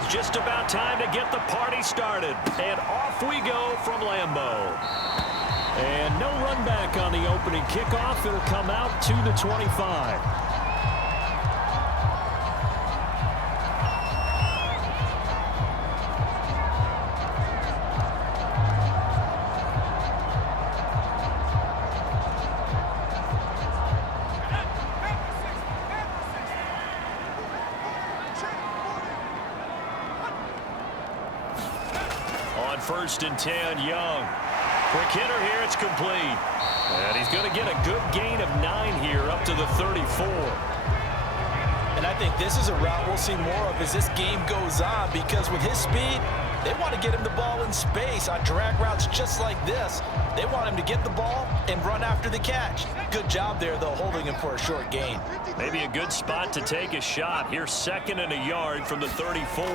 It's just about time to get the party started. And off we go from Lambeau. And no run back on the opening kickoff. It'll come out to the 25. On 1st and 10, Young. Quick hitter here, it's complete. And he's going to get a good gain of 9 here up to the 34. And I think this is a route we'll see more of as this game goes on, because with his speed, they want to get him the ball in space on drag routes just like this. They want him to get the ball and run after the catch. Good job there, though, holding him for a short gain. Maybe a good spot to take a shot. Here's 2nd and a yard from the 34.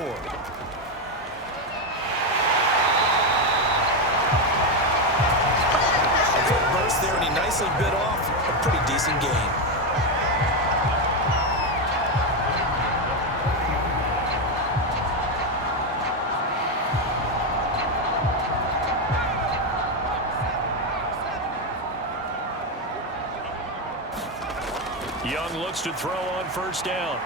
There, and he nicely bit off a pretty decent gain. Young looks to throw on 1st down.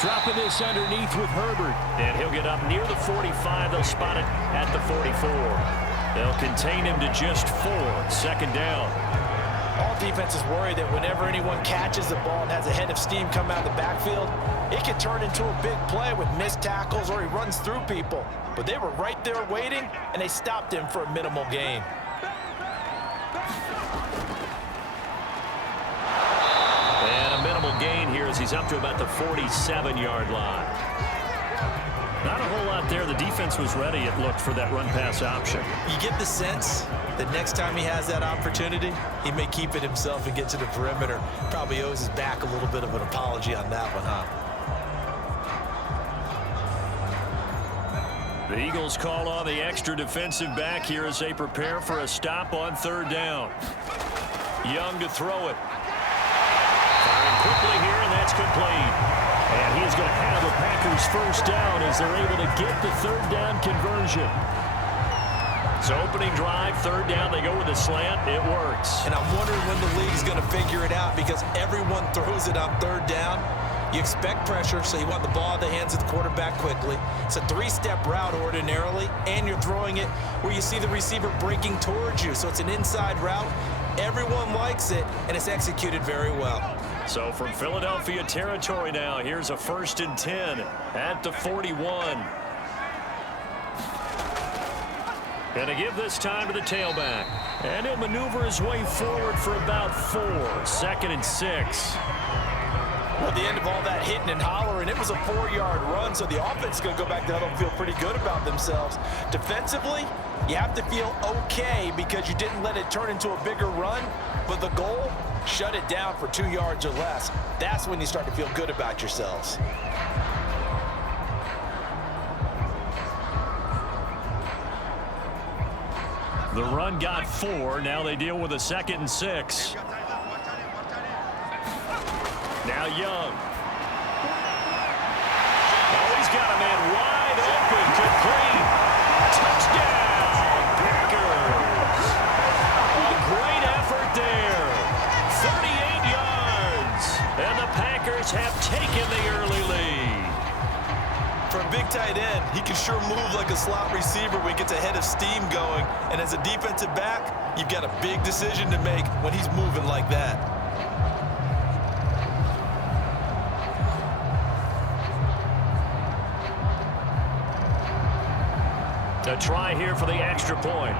Dropping this underneath with Herbert. And he'll get up near the 45. They'll spot it at the 44. They'll contain him to just 4. 2nd down. All defenses worry that whenever anyone catches the ball and has a head of steam come out of the backfield, it can turn into a big play with missed tackles or he runs through people. But they were right there waiting, and they stopped him for a minimal gain. And a minimal gain here as he's up to about the 47-yard line. Not a whole lot there. The defense was ready, it looked, for that run-pass option. You get the sense that next time he has that opportunity, he may keep it himself and get to the perimeter. Probably owes his back a little bit of an apology on that one, huh? The Eagles call on the extra defensive back here as they prepare for a stop on 3rd down. Young to throw it. Firing quickly here, and that's complete. And he's going to have the Packers 1st down as they're able to get the 3rd down conversion. So opening drive, 3rd down, they go with a slant. It works. And I'm wondering when the league's going to figure it out, because everyone throws it on 3rd down. You expect pressure, so you want the ball in the hands of the quarterback quickly. It's a 3-step route ordinarily, and you're throwing it where you see the receiver breaking towards you. So it's an inside route. Everyone likes it, and it's executed very well. So from Philadelphia territory now, here's a 1st and 10 at the 41. And to give this time to the tailback. And he'll maneuver his way forward for about 4. 2nd and 6. Well, at the end of all that hitting and hollering, it was a 4-yard run, so the offense is going to go back to huddle and feel pretty good about themselves. Defensively, you have to feel okay because you didn't let it turn into a bigger run, but the goal, shut it down for 2 yards or less. That's when you start to feel good about yourselves. The run got 4. Now they deal with a 2nd and 6. Now Young. Oh, he's got a man wide open. Complete. Touchdown, Packers. A great effort there. 38 yards. And the Packers have taken the early lead. For a big tight end, he can sure move like a slot receiver when he gets a head of steam going. And as a defensive back, you've got a big decision to make when he's moving like that. A try here for the extra point.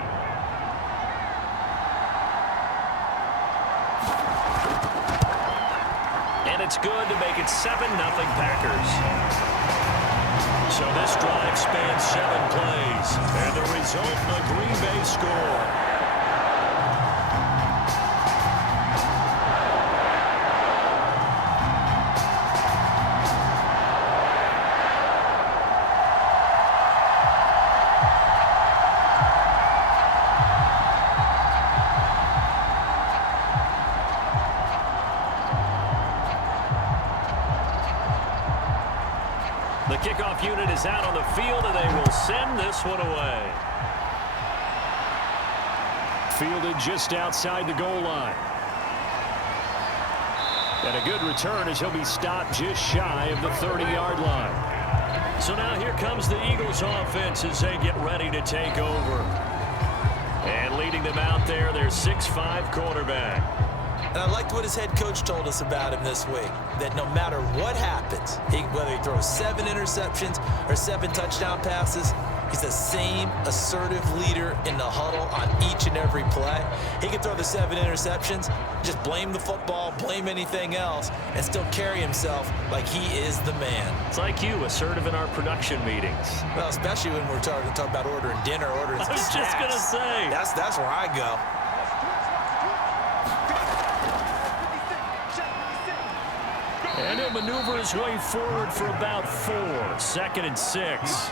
And it's good to make it 7-0 Packers. So this drive spans 7 plays. And the result, a Green Bay score. kickoff unit is out on the field, and they will send this one away. Fielded just outside the goal line. And a good return as he'll be stopped just shy of the 30-yard line. So now here comes the Eagles offense as they get ready to take over. And leading them out there, their 6'5" quarterback. And I liked what his head coach told us about him this week, that no matter what happens, whether he throws 7 interceptions or 7 touchdown passes, he's the same assertive leader in the huddle on each and every play. He can throw the 7 interceptions, just blame the football, blame anything else, and still carry himself like he is the man. It's like you, assertive in our production meetings. Well, especially when we're talking about ordering dinner, ordering some snacks. I was just going to say. That's where I go. And he'll maneuver his way forward for about 4. 2nd and 6.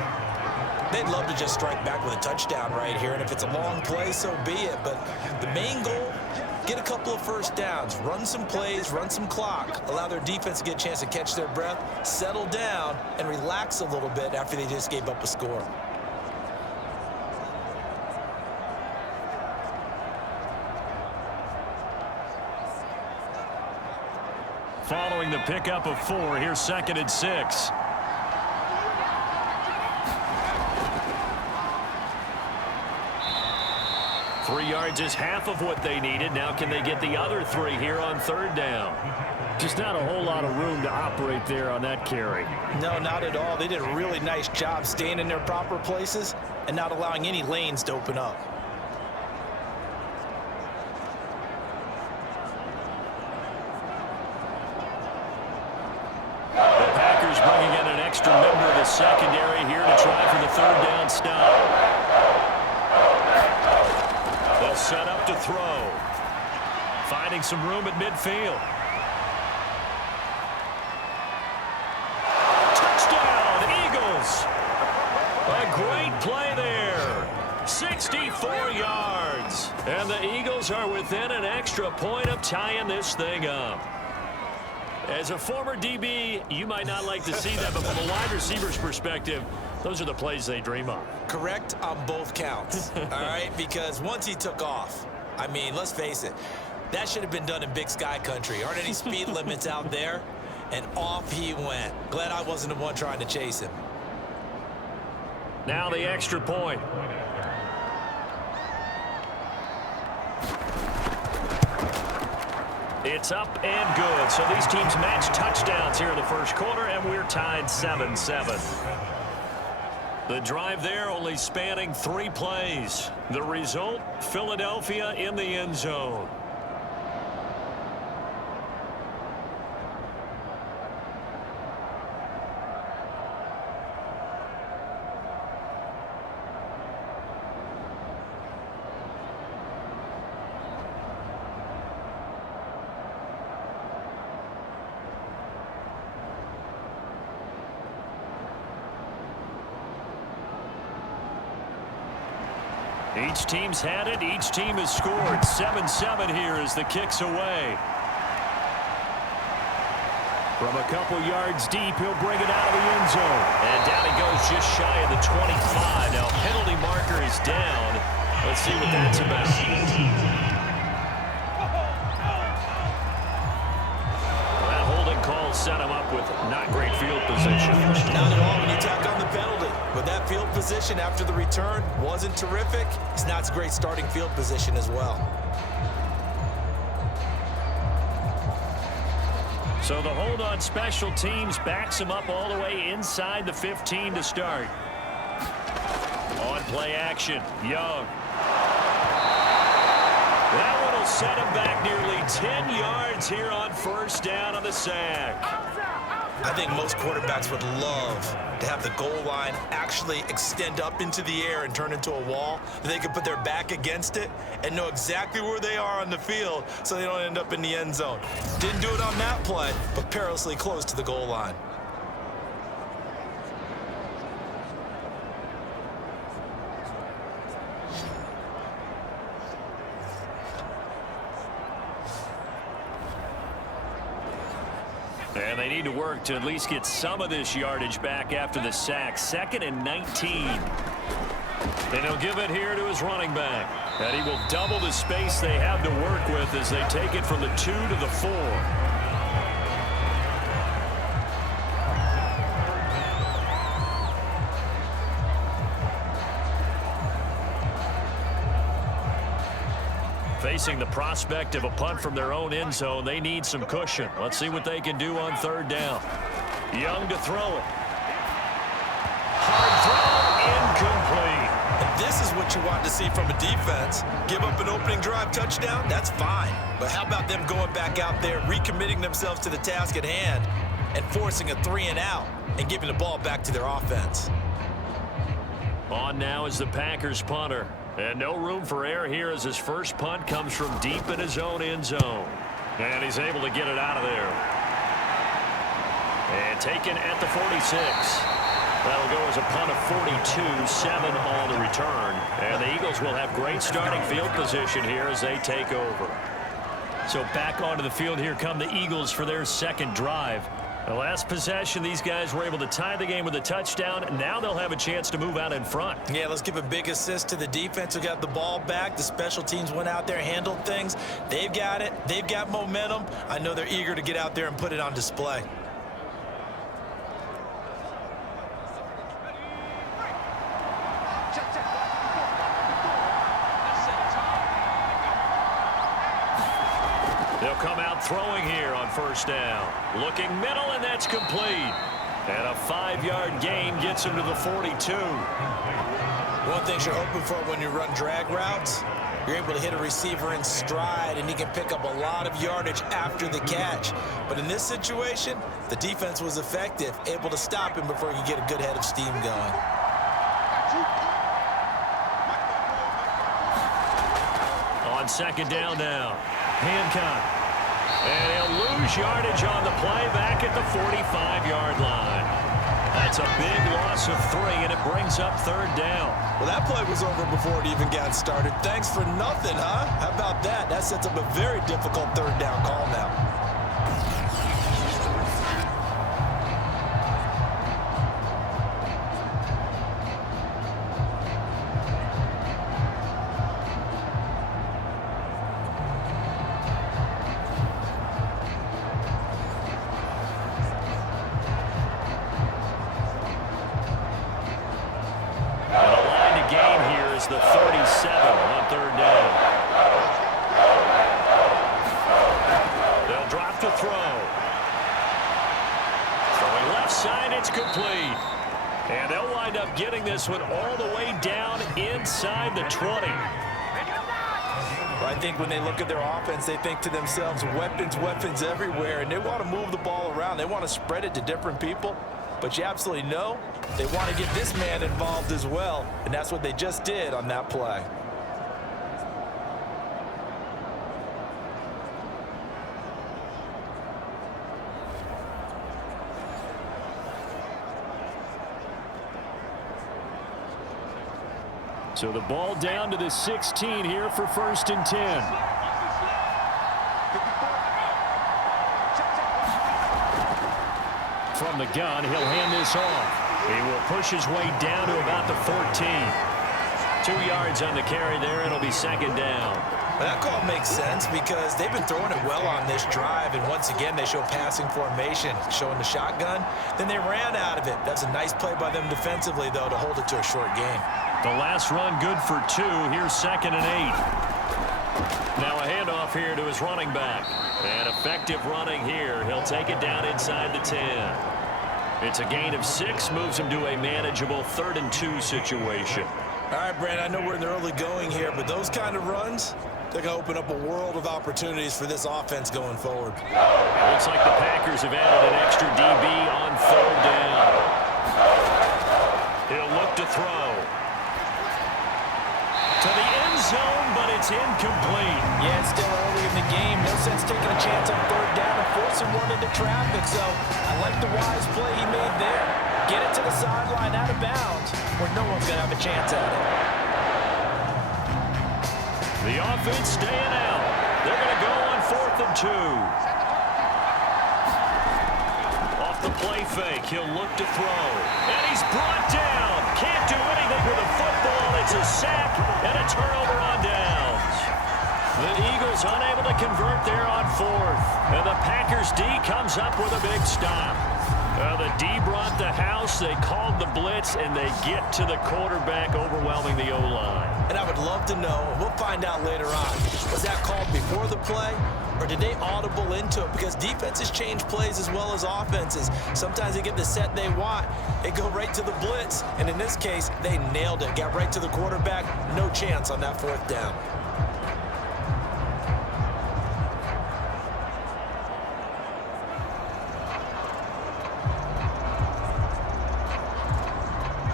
They'd love to just strike back with a touchdown right here, and if it's a long play, so be it. But the main goal, get a couple of first downs, run some plays, run some clock, allow their defense to get a chance to catch their breath, settle down, and relax a little bit after they just gave up a score. Following the pickup of 4, here's 2nd and 6. Three yards is half of what they needed. Now can they get the other 3 here on 3rd down? Just not a whole lot of room to operate there on that carry. No, not at all. They did a really nice job staying in their proper places and not allowing any lanes to open up. The Packers bringing in an extra member of the secondary here to try for the 3rd down stop. They'll set up to throw. Finding some room at midfield. Touchdown, Eagles. A great play there. 64 yards. And the Eagles are within an extra point of tying this thing up. As a former DB, you might not like to see that, but from a wide receiver's perspective, those are the plays they dream of. Correct on both counts, all right? Because once he took off, I mean, let's face it, that should have been done in Big Sky country. Aren't any speed limits out there? And off he went. Glad I wasn't the one trying to chase him. Now the extra point. It's up and good. So these teams match touchdowns here in the first quarter, and we're tied 7-7. The drive there only spanning 3 plays. The result, Philadelphia in the end zone. Each team's had it. Each team has scored. 7-7 here as the kick's away. From a couple yards deep, he'll bring it out of the end zone. And down he goes just shy of the 25. Now, penalty marker is down. Let's see what that's about. Well, that holding call set him up with not great field position. Not at all when you tack on the penalty. But that field position after the return wasn't terrific. It's not a great starting field position as well. So the hold on special teams backs him up all the way inside the 15 to start. On play action, Young. That one will set him back nearly 10 yards here on 1st down on the sack. I think most quarterbacks would love to have the goal line actually extend up into the air and turn into a wall. They can put their back against it and know exactly where they are on the field so they don't end up in the end zone. Didn't do it on that play, but perilously close to the goal line. And they need to work to at least get some of this yardage back after the sack. 2nd and 19. And he'll give it here to his running back. And he will double the space they have to work with as they take it from the 2 to the 4. Facing the prospect of a punt from their own end zone, they need some cushion. Let's see what they can do on 3rd down. Young to throw it. Hard throw, incomplete. And this is what you want to see from a defense. Give up an opening drive touchdown, that's fine. But how about them going back out there, recommitting themselves to the task at hand, and forcing a 3-and-out and giving the ball back to their offense. On now is the Packers punter. And no room for error here as his first punt comes from deep in his own end zone. And he's able to get it out of there. And taken at the 46. That'll go as a punt of 42, 7 on the return. And the Eagles will have great starting field position here as they take over. So back onto the field here come the Eagles for their 2nd drive. The last possession, these guys were able to tie the game with a touchdown. Now they'll have a chance to move out in front. Yeah, let's give a big assist to the defense who got the ball back. The special teams went out there, handled things. They've got it. They've got momentum. I know they're eager to get out there and put it on display. They'll come out throwing here on 1st down. Looking middle, and that's complete. And a 5-yard gain gets him to the 42. One thing you're hoping for when you run drag routes, you're able to hit a receiver in stride, and he can pick up a lot of yardage after the catch. But in this situation, the defense was effective, able to stop him before he could get a good head of steam going. On 2nd down now. Hancock. And he'll lose yardage on the play back at the 45-yard line. That's a big loss of 3, and it brings up 3rd down. Well, that play was over before it even got started. Thanks for nothing, huh? How about that? That sets up a very difficult 3rd down call now. The 37 on 3rd down. They'll drop to throw. Throwing left side, it's complete. And they'll wind up getting this one all the way down inside the 20. I think when they look at their offense, they think to themselves, weapons everywhere, and they want to move the ball around. They want to spread it to different people. But you absolutely know they want to get this man involved as well, and that's what they just did on that play. So the ball down to the 16 here for 1st and 10. From the gun, he'll hand this off. He will push his way down to about the 14. 2 yards on the carry there. It'll be 2nd down. That call makes sense because they've been throwing it well on this drive, and once again they show passing formation, showing the shotgun. Then they ran out of it. That's a nice play by them defensively, though, to hold it to a short game. The last run good for 2. Here's 2nd and 8. Now a handoff here to his running back. And effective running here. He'll take it down inside the 10. It's a gain of 6, moves him to a manageable 3rd and 2 situation. All right, Brand, I know we're in the early going here, but those kind of runs, they're going to open up a world of opportunities for this offense going forward. It looks like the Packers have added an extra DB on 3rd down. He'll look to throw. To the end zone, but it's incomplete. Yeah, it's still early in the game. No sense taking a chance on 3rd down and forcing one into traffic. So I like the wise play he made there. Get it to the sideline out of bounds where no one's going to have a chance at it. The offense staying out. They're going to go on 4th and 2. off the play fake. He'll look to throw. And he's brought down. Can't do anything with the football. It's a sack and a turnover on downs. The Eagles unable to convert there on fourth. And the Packers D comes up with a big stop. The D brought the house. They called the blitz, and they get to the quarterback, overwhelming the O-line. And I would love to know, and we'll find out later on, was that called before the play, or did they audible into it? Because defenses change plays as well as offenses. Sometimes they get the set they want. They go right to the blitz, and in this case, they nailed it. Got right to the quarterback. No chance on that fourth down.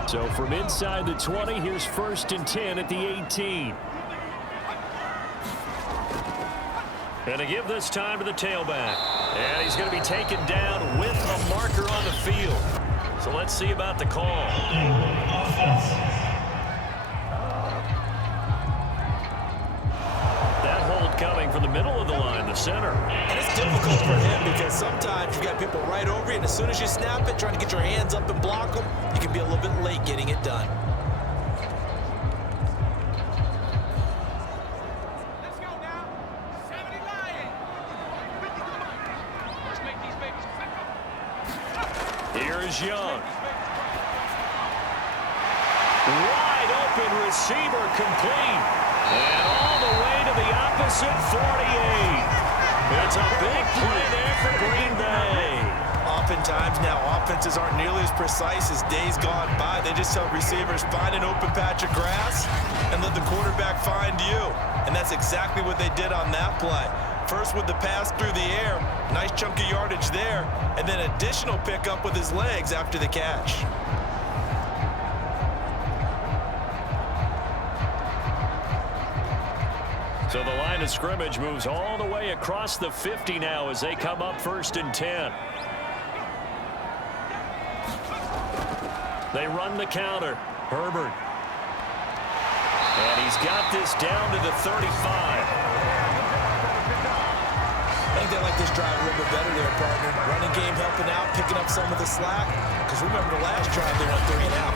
So from inside the 20, here's 1st and 10 at the 18. And a give this time to the tailback. And he's going to be taken down with a marker on the field. So let's see about the call. That hold coming from the middle of the line, the center. And it's difficult for him because sometimes you've got people right over you, and as soon as you snap it, trying to get your hands up and block them, you can be a little bit late getting it done. Let's go now. 70 Lions. Let's make these babies quick. Here is Young. Wide open receiver complete. And all the way to the opposite 48. It's a big play there for Green Bay. Oftentimes now, offenses aren't nearly as precise as days gone by. They just tell receivers, find an open patch of grass and let the quarterback find you. And that's exactly what they did on that play. First with the pass through the air, nice chunk of yardage there, and then additional pickup with his legs after the catch. So the line of scrimmage moves all the way across the 50 now as they come up 1st and 10. They run the counter. Herbert. And he's got this down to the 35. I think they like this drive a little bit better there, partner. Running game helping out, picking up some of the slack. Because remember the last drive, they went 3 and out.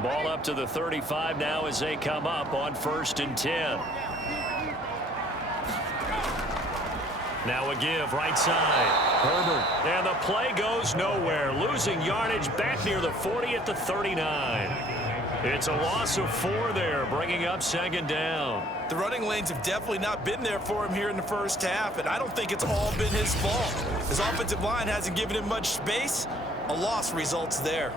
Ball up to the 35 now as they come up on 1st and 10. Now a give right side. Herbert. And the play goes nowhere. Losing yardage back near the 40 at the 39. It's a loss of 4 there, bringing up 2nd down. The running lanes have definitely not been there for him here in the first half, and I don't think it's all been his fault. His offensive line hasn't given him much space. A loss results there.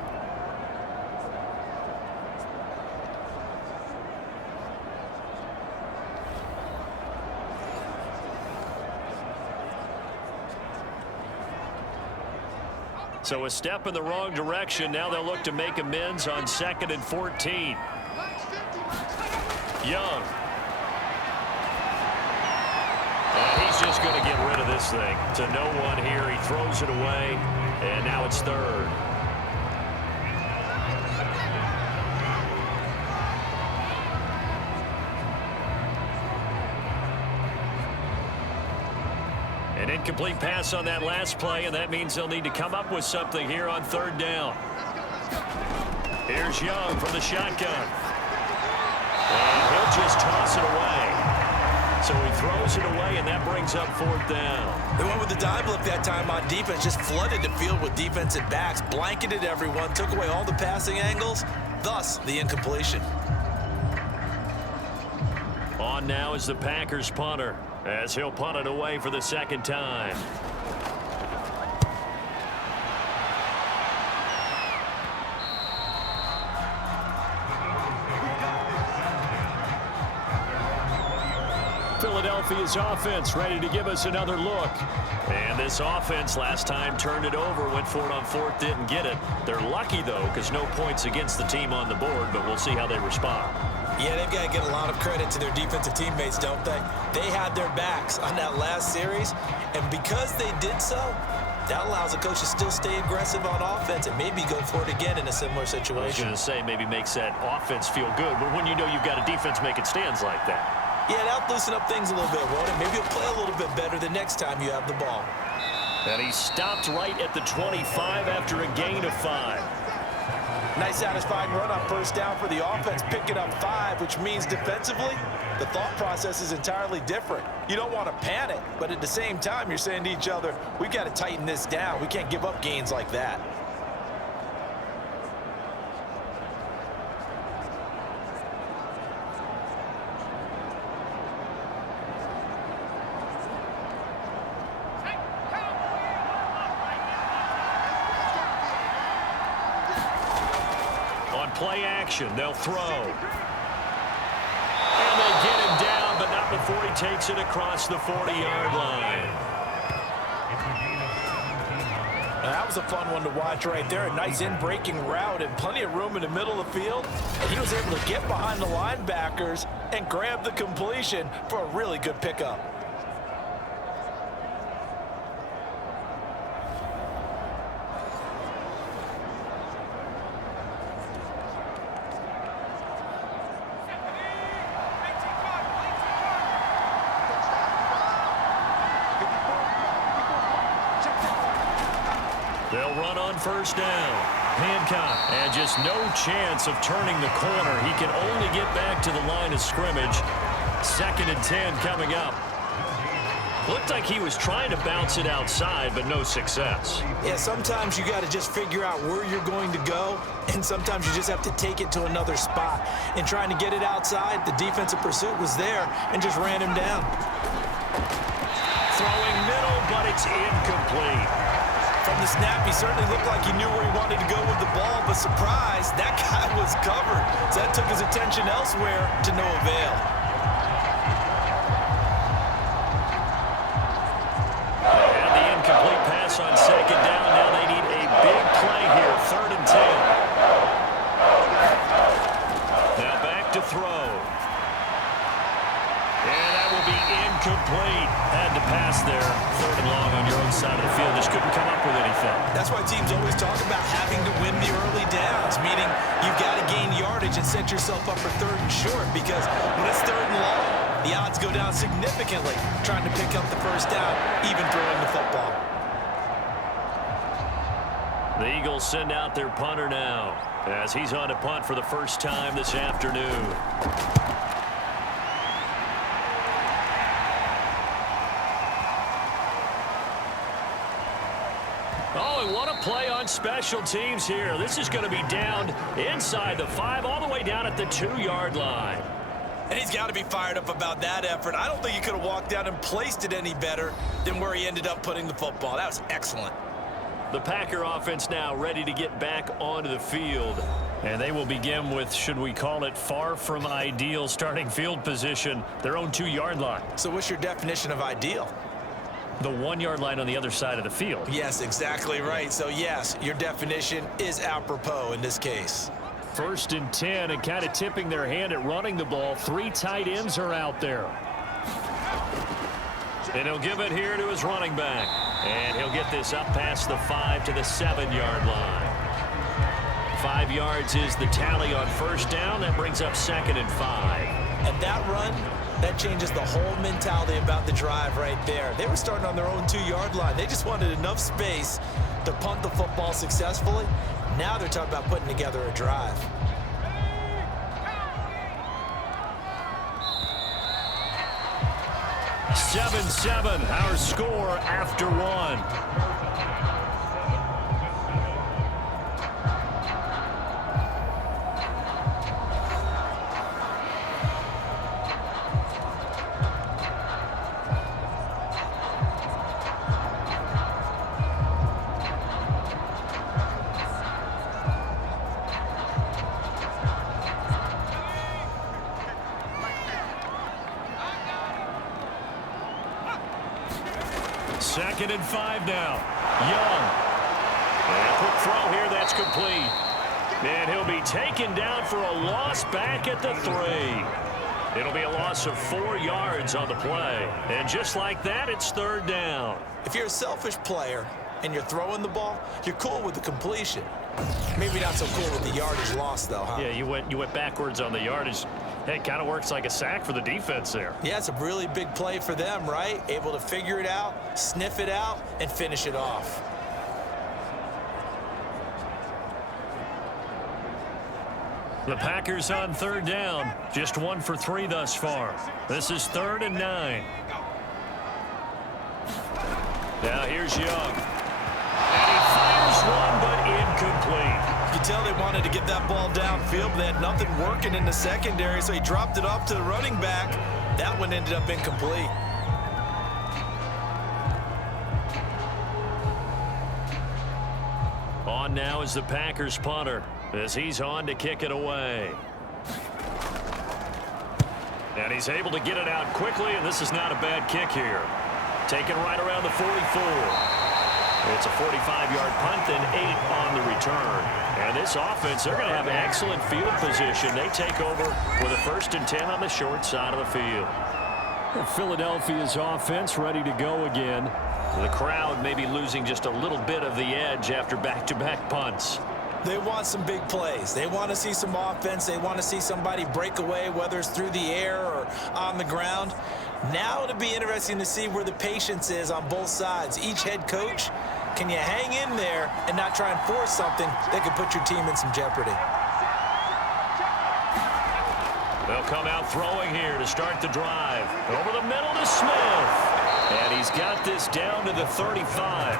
So a step in the wrong direction. Now they'll look to make amends on 2nd and 14. Young. And he's just going to get rid of this thing. To no one here. He throws it away. And now it's 3rd. An incomplete pass on that last play, and that means they'll need to come up with something here on 3rd down. Here's Young from the shotgun. And he'll just toss it away. So he throws it away, and that brings up 4th down. They went with the dive look that time on defense, just flooded the field with defensive backs, blanketed everyone, took away all the passing angles, thus the incompletion. On now is the Packers punter, as he'll punt it away for the 2nd time. Philadelphia's offense ready to give us another look. And this offense last time turned it over, went for it on 4th, didn't get it. They're lucky, though, because no points against the team on the board, but we'll see how they respond. Yeah, they've got to get a lot of credit to their defensive teammates, don't they? They had their backs on that last series, and because they did so, That allows the coach to still stay aggressive on offense and maybe go for it again in a similar I was situation. going to say maybe makes that offense feel good, but when you know you've got a defense making stands like that. Yeah, that'll loosen up things a little bit, won't it? Maybe you'll play a little bit better the next time you have the ball. And he stopped right at the 25 after a gain of 5. Nice satisfying run on first down for the offense, picking up 5, which means defensively, the thought process is entirely different. You don't want to panic, but at the same time, you're saying to each other, we've got to tighten this down. We can't give up gains like that. Play action, they'll throw. And they get him down, but not before he takes it across the 40-yard line. That was a fun one to watch right there. A nice in-breaking route and plenty of room in the middle of the field. And he was able to get behind the linebackers and grab the completion for a really good pickup. They'll run on first down. Hancock, and just no chance of turning the corner. He can only get back to the line of scrimmage. 2nd and 10 coming up. Looked like he was trying to bounce it outside, but no success. Yeah, sometimes you got to just figure out where you're going to go, and sometimes you just have to take it to another spot. And trying to get it outside, the defensive pursuit was there and just ran him down. Throwing middle, but it's incomplete. From the snap, he certainly looked like he knew where he wanted to go with the ball, but surprise, that guy was covered. So that took his attention elsewhere to no avail. And the incomplete pass on 2nd down. Now they need a big play here, 3rd and 10. Now back to throw. And that will be incomplete. Had to pass there. 3rd and long on your own side of the field. Just couldn't come up with anything. That's why teams always talk about having to win the early downs, meaning you've got to gain yardage and set yourself up for 3rd and short, because when it's 3rd and long, the odds go down significantly trying to pick up the first down, even throwing the football. The Eagles send out their punter now as he's on to punt for the first time this afternoon. Oh, and what a play on special teams here. This is going to be down inside the 5, all the way down at the 2-yard line. And he's got to be fired up about that effort. I don't think he could have walked down and placed it any better than where he ended up putting the football. That was excellent. The Packer offense now ready to get back onto the field. And they will begin with, should we call it, far from ideal starting field position, their own 2-yard line. So what's your definition of ideal? The 1-yard line on the other side of the field. Yes, exactly right. So, yes, your definition is apropos in this case. 1st and 10, and kind of tipping their hand at running the ball. 3 tight ends are out there. And he'll give it here to his running back. And he'll get this up past the 5 to the 7-yard line. 5 yards is the tally on first down. That brings up 2nd and 5. And that run, that changes the whole mentality about the drive right there. They were starting on their own 2-yard line. They just wanted enough space to punt the football successfully. Now they're talking about putting together a drive. Seven, our score after 1. Second and 5 now. Young. And a quick throw here. That's complete. And he'll be taken down for a loss back at the 3. It'll be a loss of 4 yards on the play. And just like that, it's 3rd down. If you're a selfish player and you're throwing the ball, you're cool with the completion. Maybe not so cool with the yardage loss, though, huh? Yeah, you went backwards on the yardage. Hey, it kind of works like a sack for the defense there. Yeah, it's a really big play for them, right? Able to figure it out, sniff it out, and finish it off. The Packers on third down. Just 1 for 3 thus far. This is 3rd and 9. Now here's Young. And he fires one, but incomplete. You can tell they wanted to get that ball downfield, but they had nothing working in the secondary, so he dropped it off to the running back. That one ended up incomplete. On now is the Packers punter as he's on to kick it away. And he's able to get it out quickly, and this is not a bad kick here. Taken right around the 44. It's a 45-yard punt, then 8 on the return. And this offense, they're going to have excellent field position. They take over with a 1st and 10 on the short side of the field. Philadelphia's offense ready to go again. The crowd may be losing just a little bit of the edge after back-to-back punts. They want some big plays. They want to see some offense. They want to see somebody break away, whether it's through the air or on the ground. Now it'll be interesting to see where the patience is on both sides. Each head coach, can you hang in there and not try and force something that could put your team in some jeopardy? They'll come out throwing here to start the drive. Over the middle to Smith. And he's got this down to the 35.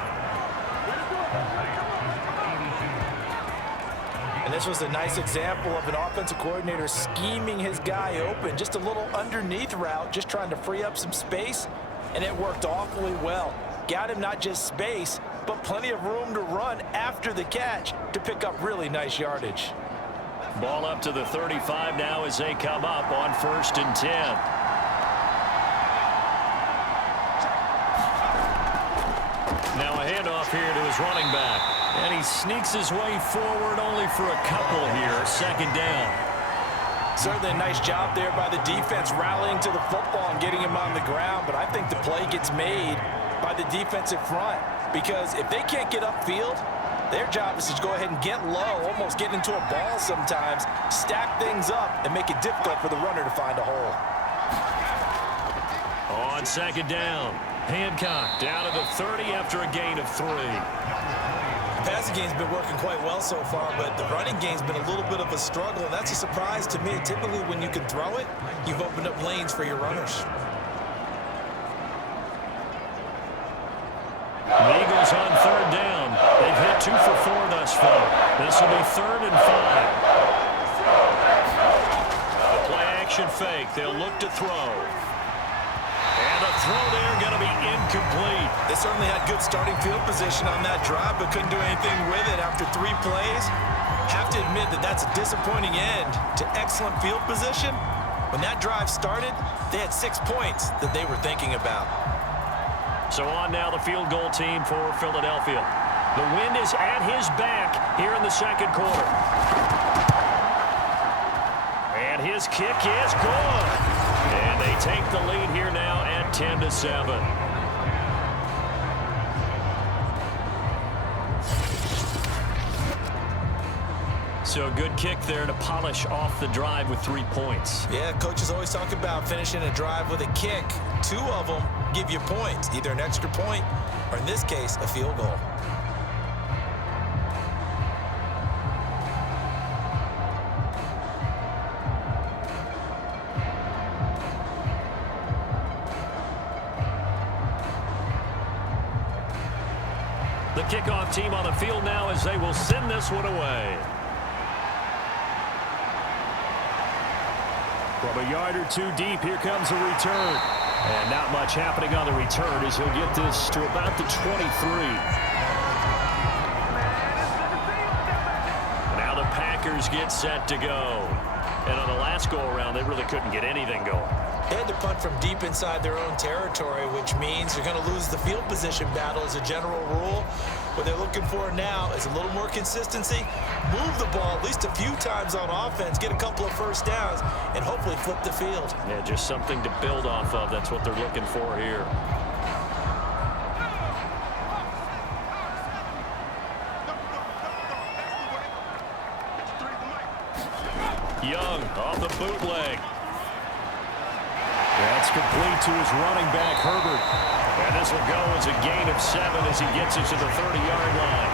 And this was a nice example of an offensive coordinator scheming his guy open. Just a little underneath route, just trying to free up some space. And it worked awfully well. Got him not just space, but plenty of room to run after the catch to pick up really nice yardage. Ball up to the 35 now as they come up on 1st and 10. Now a handoff here to his running back. And he sneaks his way forward only for a couple here. 2nd down. Certainly a nice job there by the defense rallying to the football and getting him on the ground. But I think the play gets made by the defensive front. Because if they can't get upfield, their job is to go ahead and get low, almost get into a ball sometimes, stack things up, and make it difficult for the runner to find a hole. On 2nd down, Hancock down to the 30 after a gain of 3. The passing game's been working quite well so far, but the running game's been a little bit of a struggle, and that's a surprise to me. Typically, when you can throw it, you've opened up lanes for your runners. The Eagles on 3rd down. They've hit 2 for 4 thus far. This will be 3rd and 5. The play action fake. They'll look to throw. And the throw there going to be incomplete. They certainly had good starting field position on that drive, but couldn't do anything with it after 3 plays. Have to admit that that's a disappointing end to excellent field position. When that drive started, they had 6 points that they were thinking about. So on now the field goal team for Philadelphia. The wind is at his back here in the 2nd quarter. And his kick is good. And they take the lead here now at 10-7. So a good kick there to polish off the drive with 3 points. Yeah, coaches always talk about finishing a drive with a kick. 2 of them give you points, either an extra point or, in this case, a field goal. The kickoff team on the field now as they will send this one away. From a yard or 2 deep, here comes a return. And not much happening on the return as he'll get this to about the 23. Now the Packers get set to go. And on the last go-around, they really couldn't get anything going. They had to punt from deep inside their own territory, which means they're going to lose the field position battle as a general rule. What they're looking for now is a little more consistency, move the ball at least a few times on offense, get a couple of first downs, and hopefully flip the field. Yeah, just something to build off of. That's what they're looking for here. Young off the bootleg. That's complete to his running back, Herbert. And this will go as a gain of 7 as he gets it to the 30-yard line.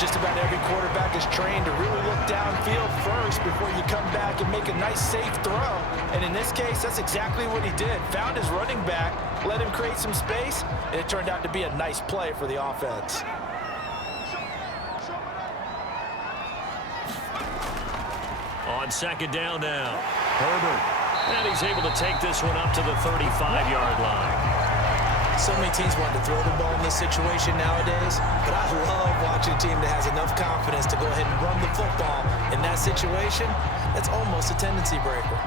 Just about every quarterback is trained to really look downfield first before you come back and make a nice, safe throw. And in this case, that's exactly what he did. Found his running back, let him create some space, and it turned out to be a nice play for the offense. On second down now, Herbert. And he's able to take this one up to the 35-yard line. So many teams want to throw the ball in this situation nowadays, but I love watching a team that has enough confidence to go ahead and run the football. In that situation, that's almost a tendency breaker.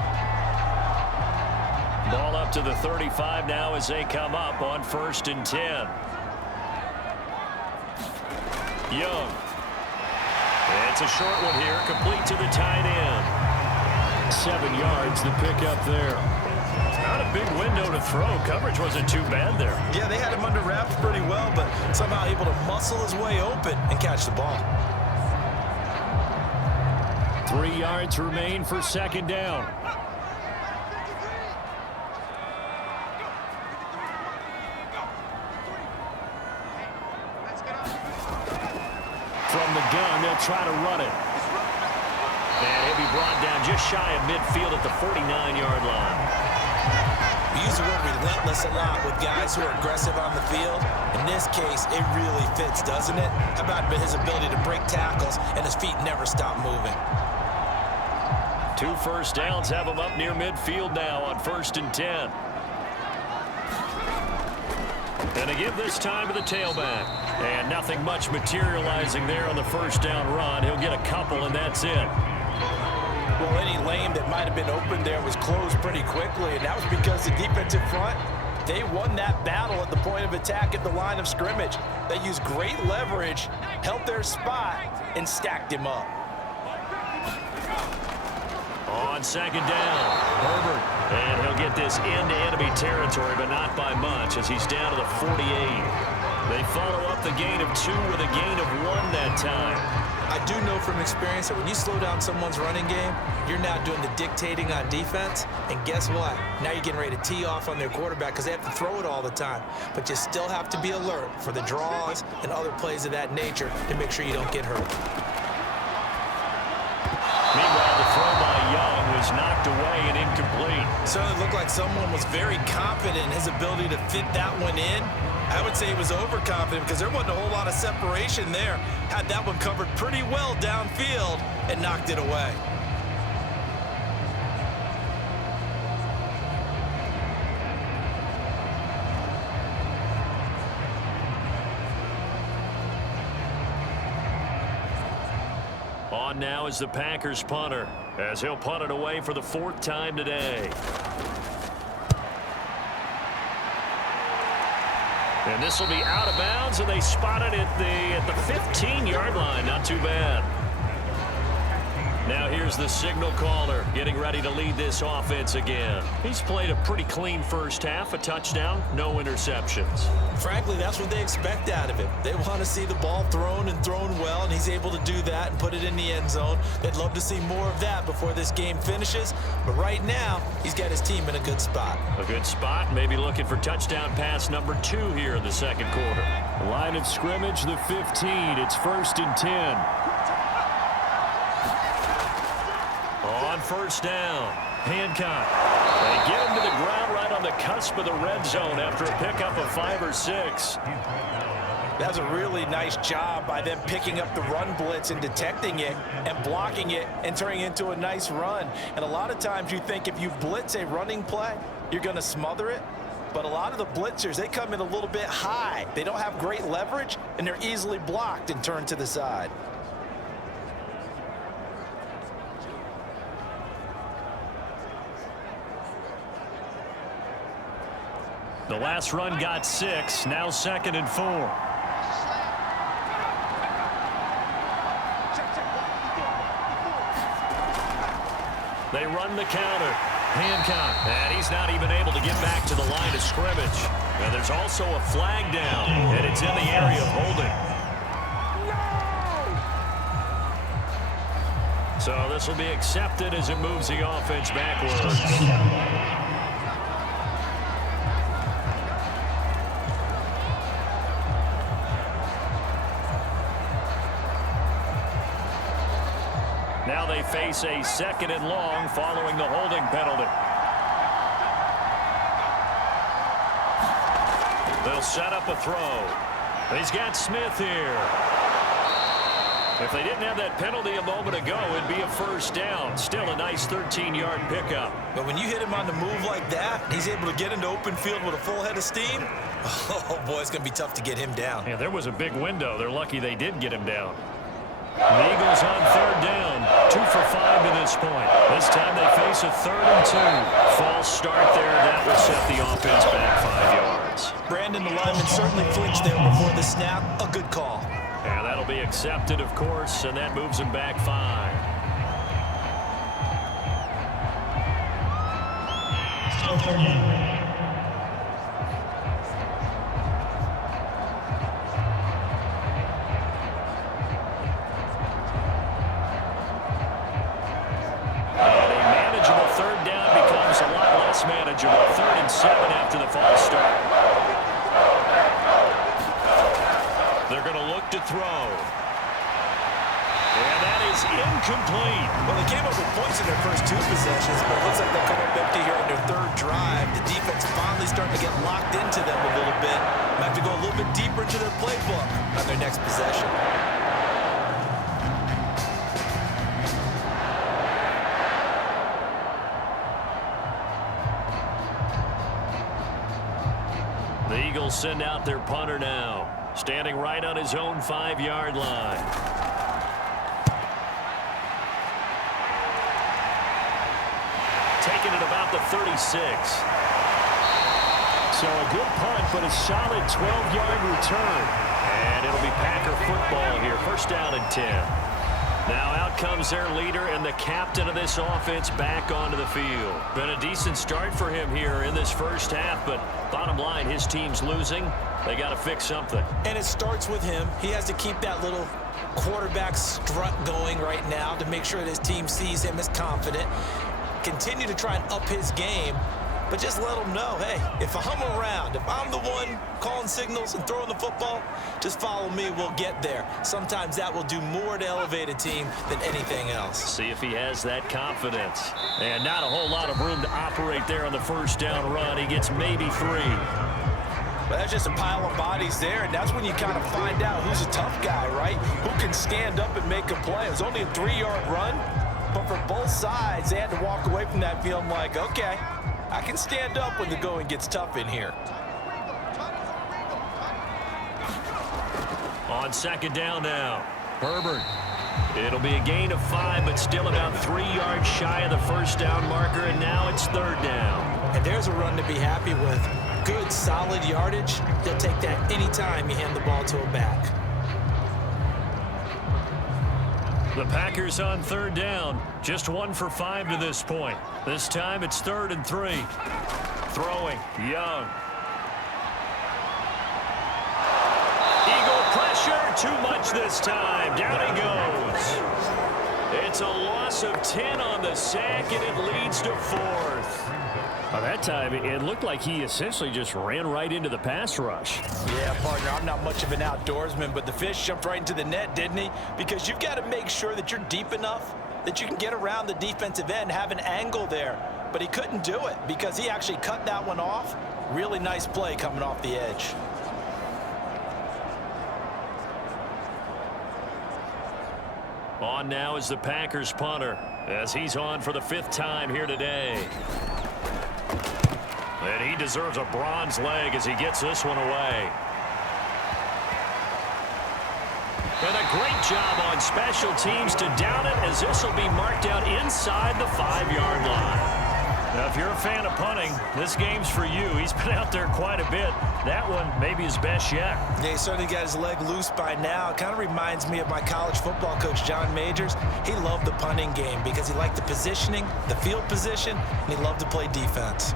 Ball up to the 35 now as they come up on 1st and 10. Young. It's a short one here, complete to the tight end. 7 yards, the pickup there. Not a big window to throw. Coverage wasn't too bad there. Yeah, they had him under wraps pretty well, but somehow able to muscle his way open and catch the ball. 3 yards remain for second down. From the gun, they'll try to run it. And he'll be brought down just shy of midfield at the 49-yard line. We use the word relentless a lot with guys who are aggressive on the field. In this case, it really fits, doesn't it? How about his ability to break tackles and his feet never stop moving? 2 first downs have him up near midfield now on 1st and 10. And they give this time to the tailback. And nothing much materializing there on the first down run. He'll get a couple, and that's it. Well, any lane that might have been open there was closed pretty quickly, and that was because the defensive front, they won that battle at the point of attack at the line of scrimmage. They used great leverage, held their spot, and stacked him up. On second down, Herbert. And he'll get this into enemy territory, but not by much as he's down to the 48. They follow up the gain of 2 with a gain of 1 that time. I do know from experience that when you slow down someone's running game, you're now doing the dictating on defense. And guess what? Now you're getting ready to tee off on their quarterback because they have to throw it all the time. But you still have to be alert for the draws and other plays of that nature to make sure you don't get hurt. Meanwhile, the throw by Young was knocked away and incomplete. Certainly looked like someone was very confident in his ability to fit that one in. I would say he was overconfident because there wasn't a whole lot of separation there. Had that one covered pretty well downfield and knocked it away. On now is the Packers punter, as he'll punt it away for the 4th time today. And this will be out of bounds, and they spot it at the 15-yard line. Not too bad. Now here's the signal caller getting ready to lead this offense again. He's played a pretty clean first half, a touchdown, no interceptions. Frankly, that's what they expect out of him. They want to see the ball thrown and thrown well, and he's able to do that and put it in the end zone. They'd love to see more of that before this game finishes, but right now, he's got his team in a good spot. A good spot, maybe looking for touchdown pass number 2 here in the second quarter. Line of scrimmage, the 15. It's 1st and 10. On first down, Hancock. They get him to the ground right on the cusp of the red zone after a pickup of 5 or 6. That's a really nice job by them picking up the run blitz and detecting it and blocking it and turning it into a nice run. And a lot of times you think if you blitz a running play, you're going to smother it. But a lot of the blitzers, they come in a little bit high. They don't have great leverage, and they're easily blocked and turned to the side. The last run got 6, now 2nd and 4. They run the counter. Hancock, and he's not even able to get back to the line of scrimmage. And there's also a flag down, and it's in the area of holding. So this will be accepted as it moves the offense backwards. Now they face a 2nd and long following the holding penalty. They'll set up a throw. He's got Smith here. If they didn't have that penalty a moment ago, it'd be a 1st down. Still a nice 13-yard pickup. But when you hit him on the move like that, he's able to get into open field with a full head of steam. Oh, boy, it's going to be tough to get him down. Yeah, there was a big window. They're lucky they did get him down. The Eagles on 3rd down. 2 for 5 to this point. This time they face a 3rd and 2. False start there. That will set the offense back 5 yards. Brandon, the lineman, certainly flinched there before the snap. A good call. And that'll be accepted, of course, and that moves him back 5. Still 3rd down. Manageable. 3rd and 7 after the false start. They're going to look to throw. And that is incomplete. Well, they came up with points in their first 2 possessions, but it looks like they'll come up empty here in their 3rd drive. The defense finally starting to get locked into them a little bit. Might have to go a little bit deeper into their playbook on their next possession. The Eagles send out their punter now, standing right on his own 5-yard line. Taking it about the 36. So a good punt, but a solid 12-yard return. And it'll be Packer football here. 1st down and 10. Now out comes their leader and the captain of this offense back onto the field. Been a decent start for him here in this 1st half, but bottom line, his team's losing. They got to fix something. And it starts with him. He has to keep that little quarterback strut going right now to make sure that his team sees him as confident. Continue to try and up his game, but just let him know, hey, if I'm around, if I'm the one calling signals and throwing the football, just follow me, we'll get there. Sometimes that will do more to elevate a team than anything else. See if he has that confidence. And not a whole lot of room to operate there on the 1st down run. He gets maybe 3. But that's just a pile of bodies there, and that's when you kind of find out who's a tough guy, right? Who can stand up and make a play. It was only a 3-yard run, but for both sides, they had to walk away from that feeling like, okay, I can stand up when the going gets tough in here. On 2nd down now, Herbert. It'll be a gain of 5, but still about 3 yards shy of the 1st down marker, and now it's 3rd down. And there's a run to be happy with. Good, solid yardage. They'll take that anytime you hand the ball to a back. The Packers on 3rd down. Just 1 for 5 to this point. This time it's 3rd and 3. Throwing, Young. Eagle pressure, too much this time. Down he goes. It's a loss of 10 on the sack, and it leads to 4th. By that time, it looked like he essentially just ran right into the pass rush. Yeah, partner, I'm not much of an outdoorsman, but the fish jumped right into the net, didn't he? Because you've got to make sure that you're deep enough that you can get around the defensive end, have an angle there. But he couldn't do it because he actually cut that one off. Really nice play coming off the edge. On now is the Packers punter as he's on for the 5th time here today. And he deserves a bronze leg as he gets this one away. And a great job on special teams to down it, as this will be marked out inside the 5-yard line. Now, if you're a fan of punting, this game's for you. He's been out there quite a bit. That one maybe his best yet. Yeah, he certainly got his leg loose by now. It kind of reminds me of my college football coach, John Majors. He loved the punting game because he liked the positioning, the field position, and he loved to play defense.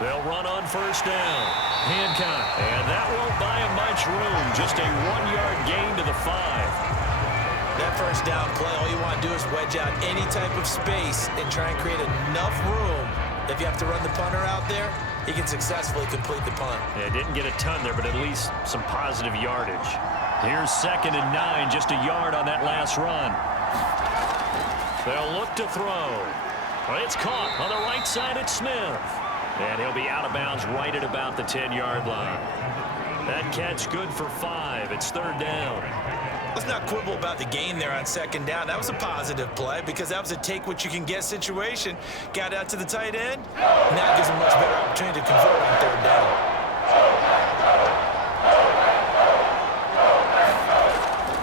They'll run on first down. Hancock. And that won't buy him much room. Just a 1-yard gain to the 5. That first down play, all you want to do is wedge out any type of space and try and create enough room. If you have to run the punter out there, he can successfully complete the punt. Yeah, didn't get a ton there, but at least some positive yardage. Here's 2nd and 9, just a yard on that last run. They'll look to throw. Well, it's caught on the right side at Smith. And he'll be out of bounds right at about the 10-yard line. That catch good for 5. It's 3rd down. Let's not quibble about the gain there on 2nd down. That was a positive play because that was a take-what-you-can-get situation. Got out to the tight end. Now gives him a much better opportunity to convert on 3rd down.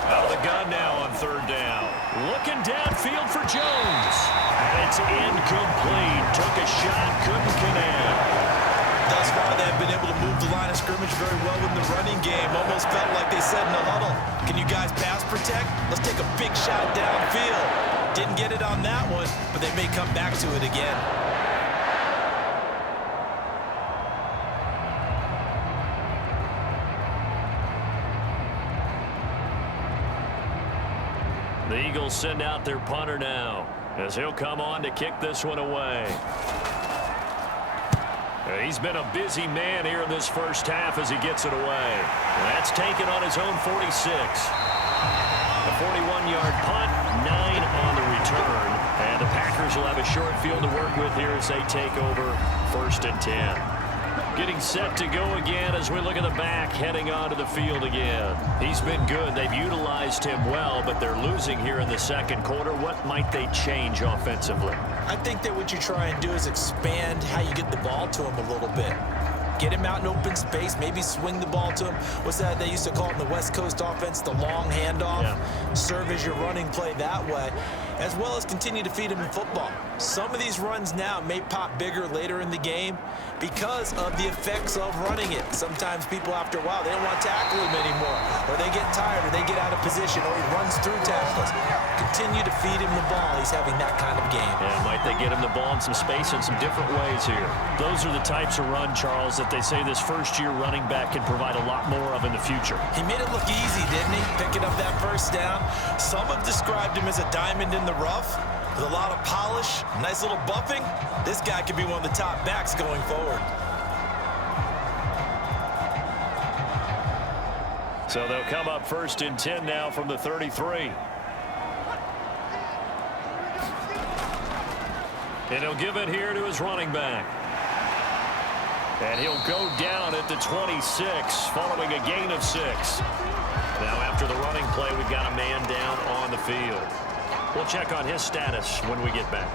Out of the gun now on 3rd down. Looking downfield for Jones. And it's incomplete. Took a shot, couldn't connect. Thus far, they have been able to move the line of scrimmage very well in the running game. Almost felt like they said in the huddle, can you guys pass protect? Let's take a big shot downfield. Didn't get it on that one, but they may come back to it again. The Eagles send out their punter now as he'll come on to kick this one away. He's been a busy man here in this first half as he gets it away. That's taken on his own 46. A 41-yard punt, 9 on the return. And the Packers will have a short field to work with here as they take over 1st and 10. Getting set to go again as we look at the back heading onto the field again. He's been good. They've utilized him well, but they're losing here in the 2nd quarter. What might they change offensively? I think that what you try and do is expand how you get the ball to him a little bit. Get him out in open space, maybe swing the ball to him. What's that they used to call it in the West Coast offense, the long handoff? Yeah. Serve as your running play that way, as well as continue to feed him in football. Some of these runs now may pop bigger later in the game because of the effects of running it. Sometimes people, after a while, they don't want to tackle him anymore, or they get tired, or they get out of position, or he runs through tackles. Continue to feed him the ball. He's having that kind of game. Yeah, might they get him the ball in some space in some different ways here. Those are the types of run, Charles, that they say this first-year running back can provide a lot more of in the future. He made it look easy, didn't he? Picking up that first down. Some have described him as a diamond in the rough with a lot of polish, nice little buffing. This guy could be one of the top backs going forward. So they'll come up 1st and 10 now from the 33. And he'll give it here to his running back. And he'll go down at the 26 following a gain of 6. Now after the running play, we've got a man down on the field. We'll check on his status when we get back.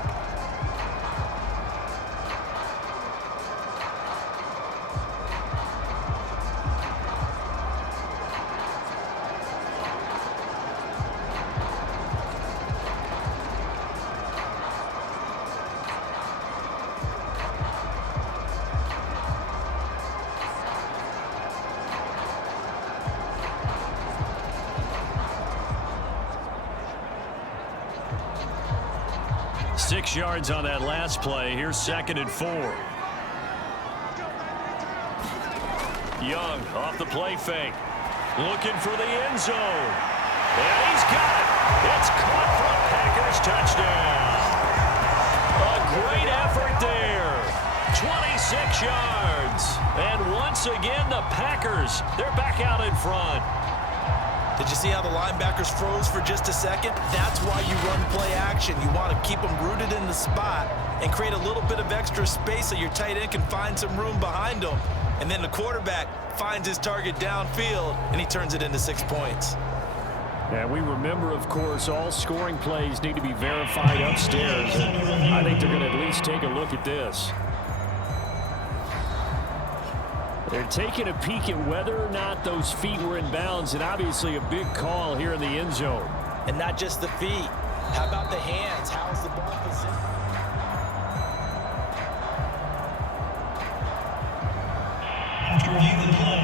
Six yards on that last play. Here's 2nd and 4. Young off the play fake. Looking for the end zone. And he's got it. It's caught for a Packers touchdown. A great effort there. 26 yards. And once again, the Packers, they're back out in front. Did you see how the linebackers froze for just a second? That's why you run play action. You want to keep them rooted in the spot and create a little bit of extra space so your tight end can find some room behind him. And then the quarterback finds his target downfield, and he turns it into 6 points. And we remember, of course, all scoring plays need to be verified upstairs. And I think they're going to at least take a look at this. They're taking a peek at whether or not those feet were in bounds, and obviously a big call here in the end zone. And not just the feet. How about the hands? How's the ball positioned? After reviewing the play,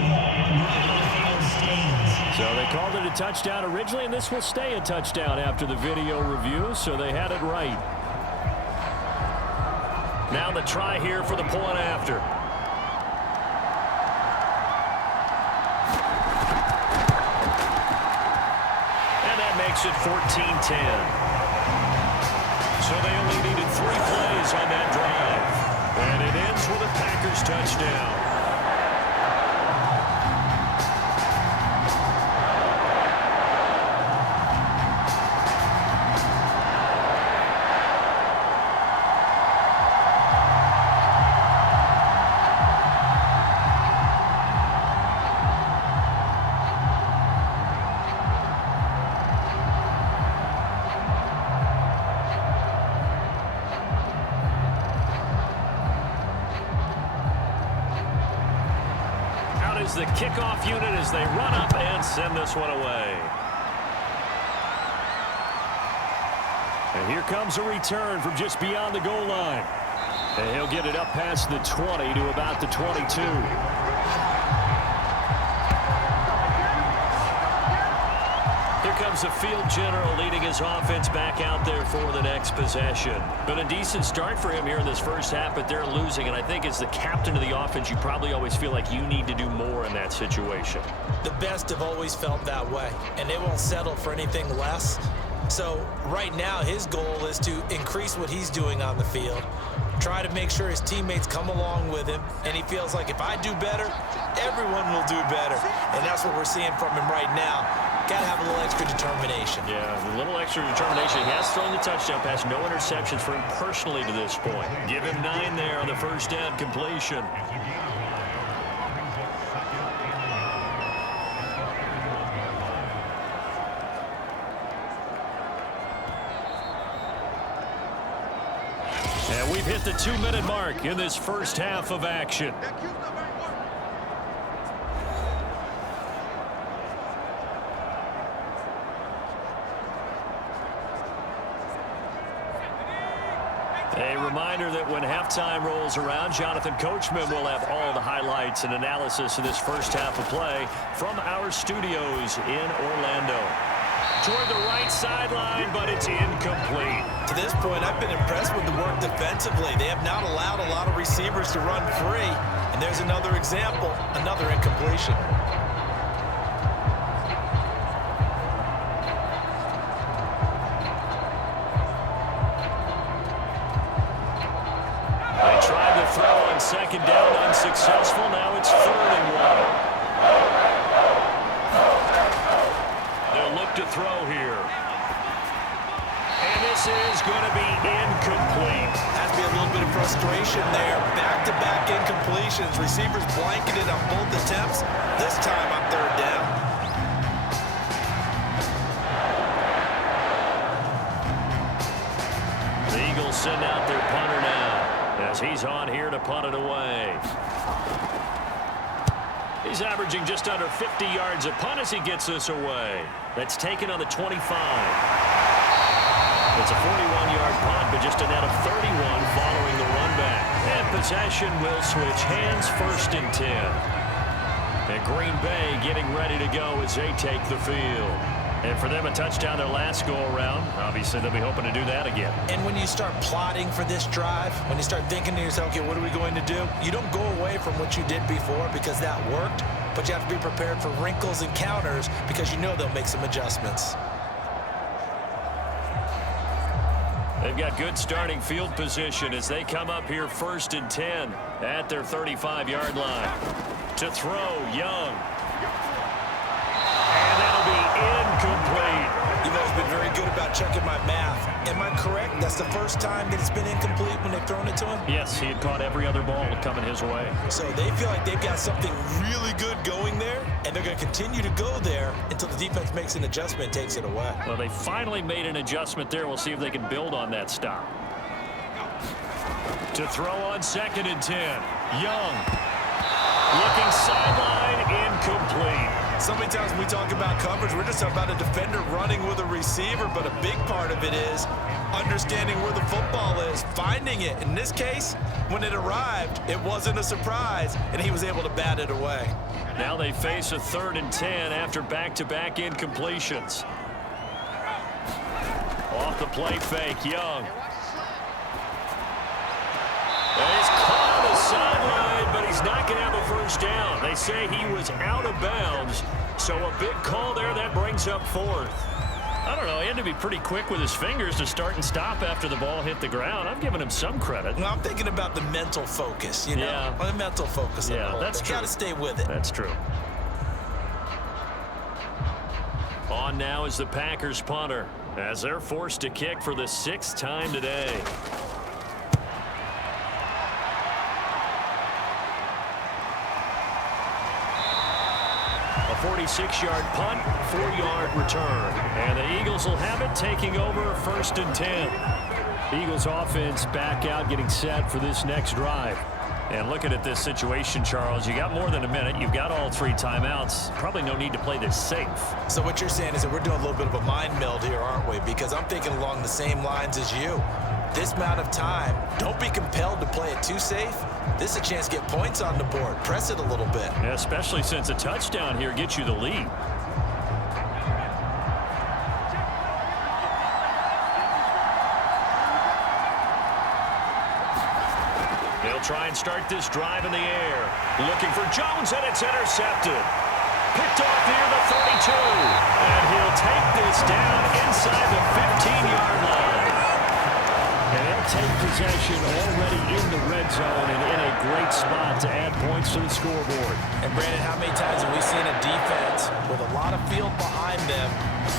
the stands. So they called it a touchdown originally, and this will stay a touchdown after the video review, so they had it right. Now the try here for the point after. makes it 14-10. So they only needed 3 plays on that drive. And it ends with a Packers touchdown. The kickoff unit as they run up and send this one away. And here comes a return from just beyond the goal line. And he'll get it up past the 20 to about the 22. Here comes the field general leading his offense back out there for the next possession. Been a decent start for him here in this first half, but they're losing. And I think as the captain of the offense, you probably always feel like you need to do more in that situation. The best have always felt that way, and they won't settle for anything less. So right now, his goal is to increase what he's doing on the field, try to make sure his teammates come along with him, and he feels like if I do better, everyone will do better. And that's what we're seeing from him right now. Got to have a little extra determination. Yeah, a little extra determination. He has thrown the touchdown pass. No interceptions for him personally to this point. Give him 9 there on the first down completion. And we've hit the 2-minute mark in this first half of action. A reminder that when halftime rolls around, Jonathan Coachman will have all the highlights and analysis of this first half of play from our studios in Orlando. Toward the right sideline, but it's incomplete. To this point, I've been impressed with the work defensively. They have not allowed a lot of receivers to run free. And there's another example, another incompletion. Second down, unsuccessful. Now it's 3rd and 1. They'll look to throw here. And this is going to be incomplete. Has to be a little bit of frustration there. Back-to-back incompletions. Receivers blanketed on both attempts. This time on 3rd down. The Eagles send out their punter now, as he's on here to punt it away. He's averaging just under 50 yards a punt as he gets this away. That's taken on the 25. It's a 41-yard punt, but just a net of 31 following the run back. And possession will switch hands, 1st and 10. And Green Bay getting ready to go as they take the field. And for them, a touchdown their last go-around. Obviously, they'll be hoping to do that again. And when you start plotting for this drive, when you start thinking to yourself, okay, what are we going to do? You don't go away from what you did before because that worked, but you have to be prepared for wrinkles and counters because you know they'll make some adjustments. They've got good starting field position as they come up here 1st and 10 at their 35-yard line. To throw, Young. And that'll be incomplete. You've always been very good about checking my math. Am I correct? That's the first time that it's been incomplete when they've thrown it to him? Yes, he had caught every other ball coming his way. So they feel like they've got something really good going there, and they're going to continue to go there until the defense makes an adjustment and takes it away. Well, they finally made an adjustment there. We'll see if they can build on that stop. To throw on 2nd and 10. Young. Looking sideline, incomplete. So many times when we talk about coverage, we're just talking about a defender running with a receiver, but a big part of it is understanding where the football is, finding it. In this case, when it arrived, it wasn't a surprise, and he was able to bat it away. Now they face a 3rd and 10 after back-to-back incompletions. Off the play fake, Young. And he's caught on the sideline, but he's not going to have a first down. They say he was out of bounds, so a big call there that brings up 4th. I don't know. He had to be pretty quick with his fingers to start and stop after the ball hit the ground. I'm giving him some credit. Well, I'm thinking about the mental focus, you know? Yeah. The mental focus. Yeah, that's true. Got to stay with it. That's true. On now is the Packers punter as they're forced to kick for the 6th time today. A 46-yard punt, 4-yard return. And the Eagles will have it, taking over 1st and 10. Eagles offense back out, getting set for this next drive. And looking at this situation, Charles, you got more than a minute. You've got all 3 timeouts. Probably no need to play this safe. So what you're saying is that we're doing a little bit of a mind meld here, aren't we? Because I'm thinking along the same lines as you. This amount of time, don't be compelled to play it too safe. This is a chance to get points on the board. Press it a little bit. Yeah, especially since a touchdown here gets you the lead. They'll try and start this drive in the air. Looking for Jones, and it's intercepted. Picked off near the 32. And he'll take this down inside the 15-yard line. And they'll take possession already in the red zone and in a great spot to add points to the scoreboard. And Brandon, how many times have we seen a defense with a lot of field behind them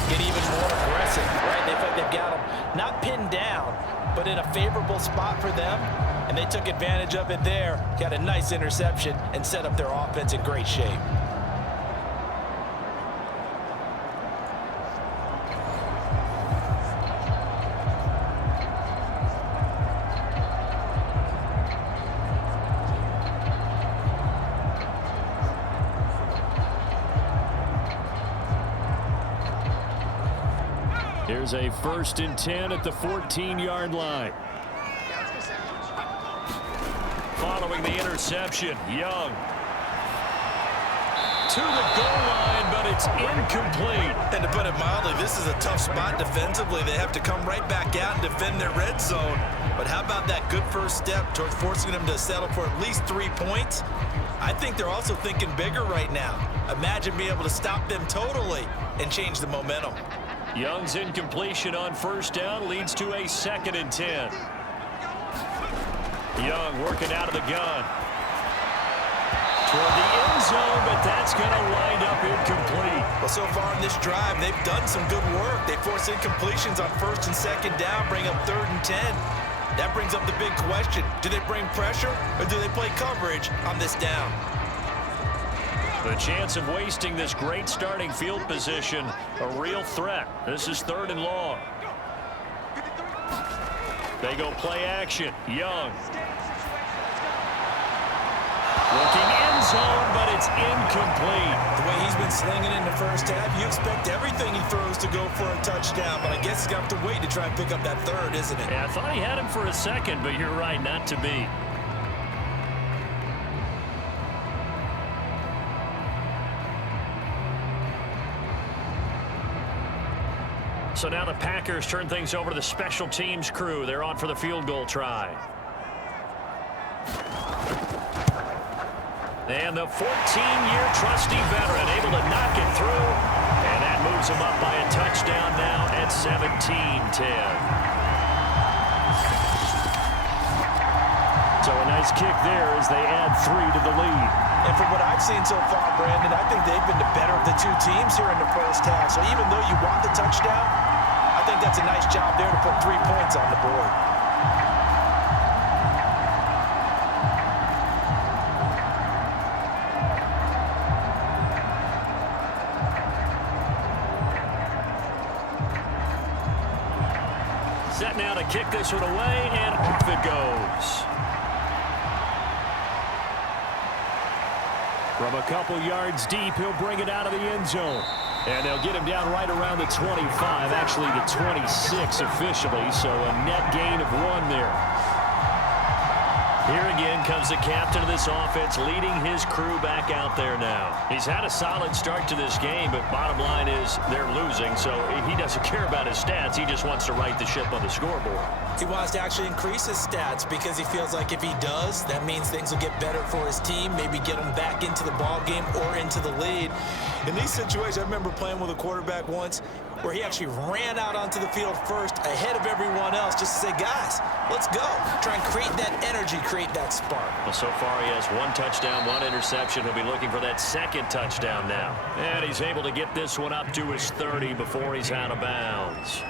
get even more aggressive, right? They feel like they've got them not pinned down, but in a favorable spot for them, and they took advantage of it there, got a nice interception, and set up their offense in great shape. Here's a 1st and 10 at the 14-yard line. Following the interception, Young to the goal line, but it's incomplete. And to put it mildly, this is a tough spot defensively. They have to come right back out and defend their red zone. But how about that good first step towards forcing them to settle for at least 3 points? I think they're also thinking bigger right now. Imagine being able to stop them totally and change the momentum. Young's incompletion on 1st down leads to a 2nd and 10. Young working out of the gun. Toward the end zone, but that's going to wind up incomplete. Well, so far in this drive, they've done some good work. They force incompletions on 1st and 2nd down, bring up 3rd and 10. That brings up the big question. Do they bring pressure or do they play coverage on this down? The chance of wasting this great starting field position, a real threat. This is 3rd and long. They go play action. Young. Looking end zone, but it's incomplete. The way he's been slinging in the first half, you expect everything he throws to go for a touchdown, but I guess he's going to have to wait to try and pick up that 3rd, isn't it? Yeah, I thought he had him for a second, but you're right, not to be. So now the Packers turn things over to the special teams crew. They're on for the field goal try. And the 14-year trusty veteran able to knock it through. And that moves him up by a touchdown now at 17-10. So a nice kick there as they add 3 to the lead. And from what I've seen so far, Brandon, I think they've been the better of the 2 teams here in the first half. So even though you want the touchdown, I think that's a nice job there to put 3 points on the board. Set now to kick this one away, and off it goes. From a couple yards deep, he'll bring it out of the end zone. And they'll get him down right around the 25, actually the 26 officially, so a net gain of 1 there. Here again comes the captain of this offense, leading his crew back out there now. He's had a solid start to this game, but bottom line is they're losing, so he doesn't care about his stats. He just wants to right the ship on the scoreboard. He wants to actually increase his stats because he feels like if he does, that means things will get better for his team, maybe get him back into the ball game or into the lead. In these situations, I remember playing with a quarterback once where he actually ran out onto the field first ahead of everyone else just to say, guys, let's go. Try and create that energy, create that spark. Well, so far he has 1 touchdown, 1 interception. He'll be looking for that second touchdown now. And he's able to get this one up to his 30 before he's out of bounds.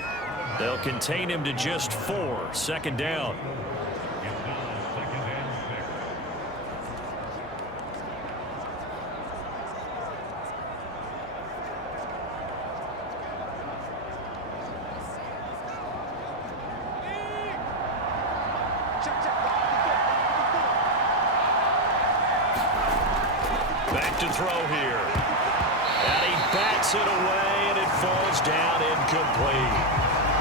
They'll contain him to just 4. Second down. Back to throw here. And he bats it away, and it falls down incomplete.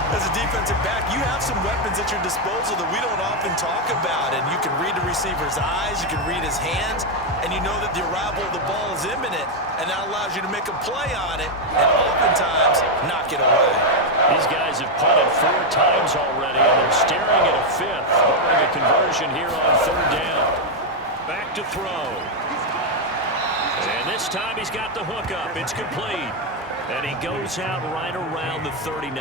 As a defensive back, you have some weapons at your disposal that we don't often talk about, and you can read the receiver's eyes, you can read his hands, and you know that the arrival of the ball is imminent, and that allows you to make a play on it, and oftentimes knock it away. These guys have punted 4 times already, and they're staring at a 5th, barring a conversion here on 3rd down. Back to throw. And this time he's got the hook up. It's complete. And he goes out right around the 39.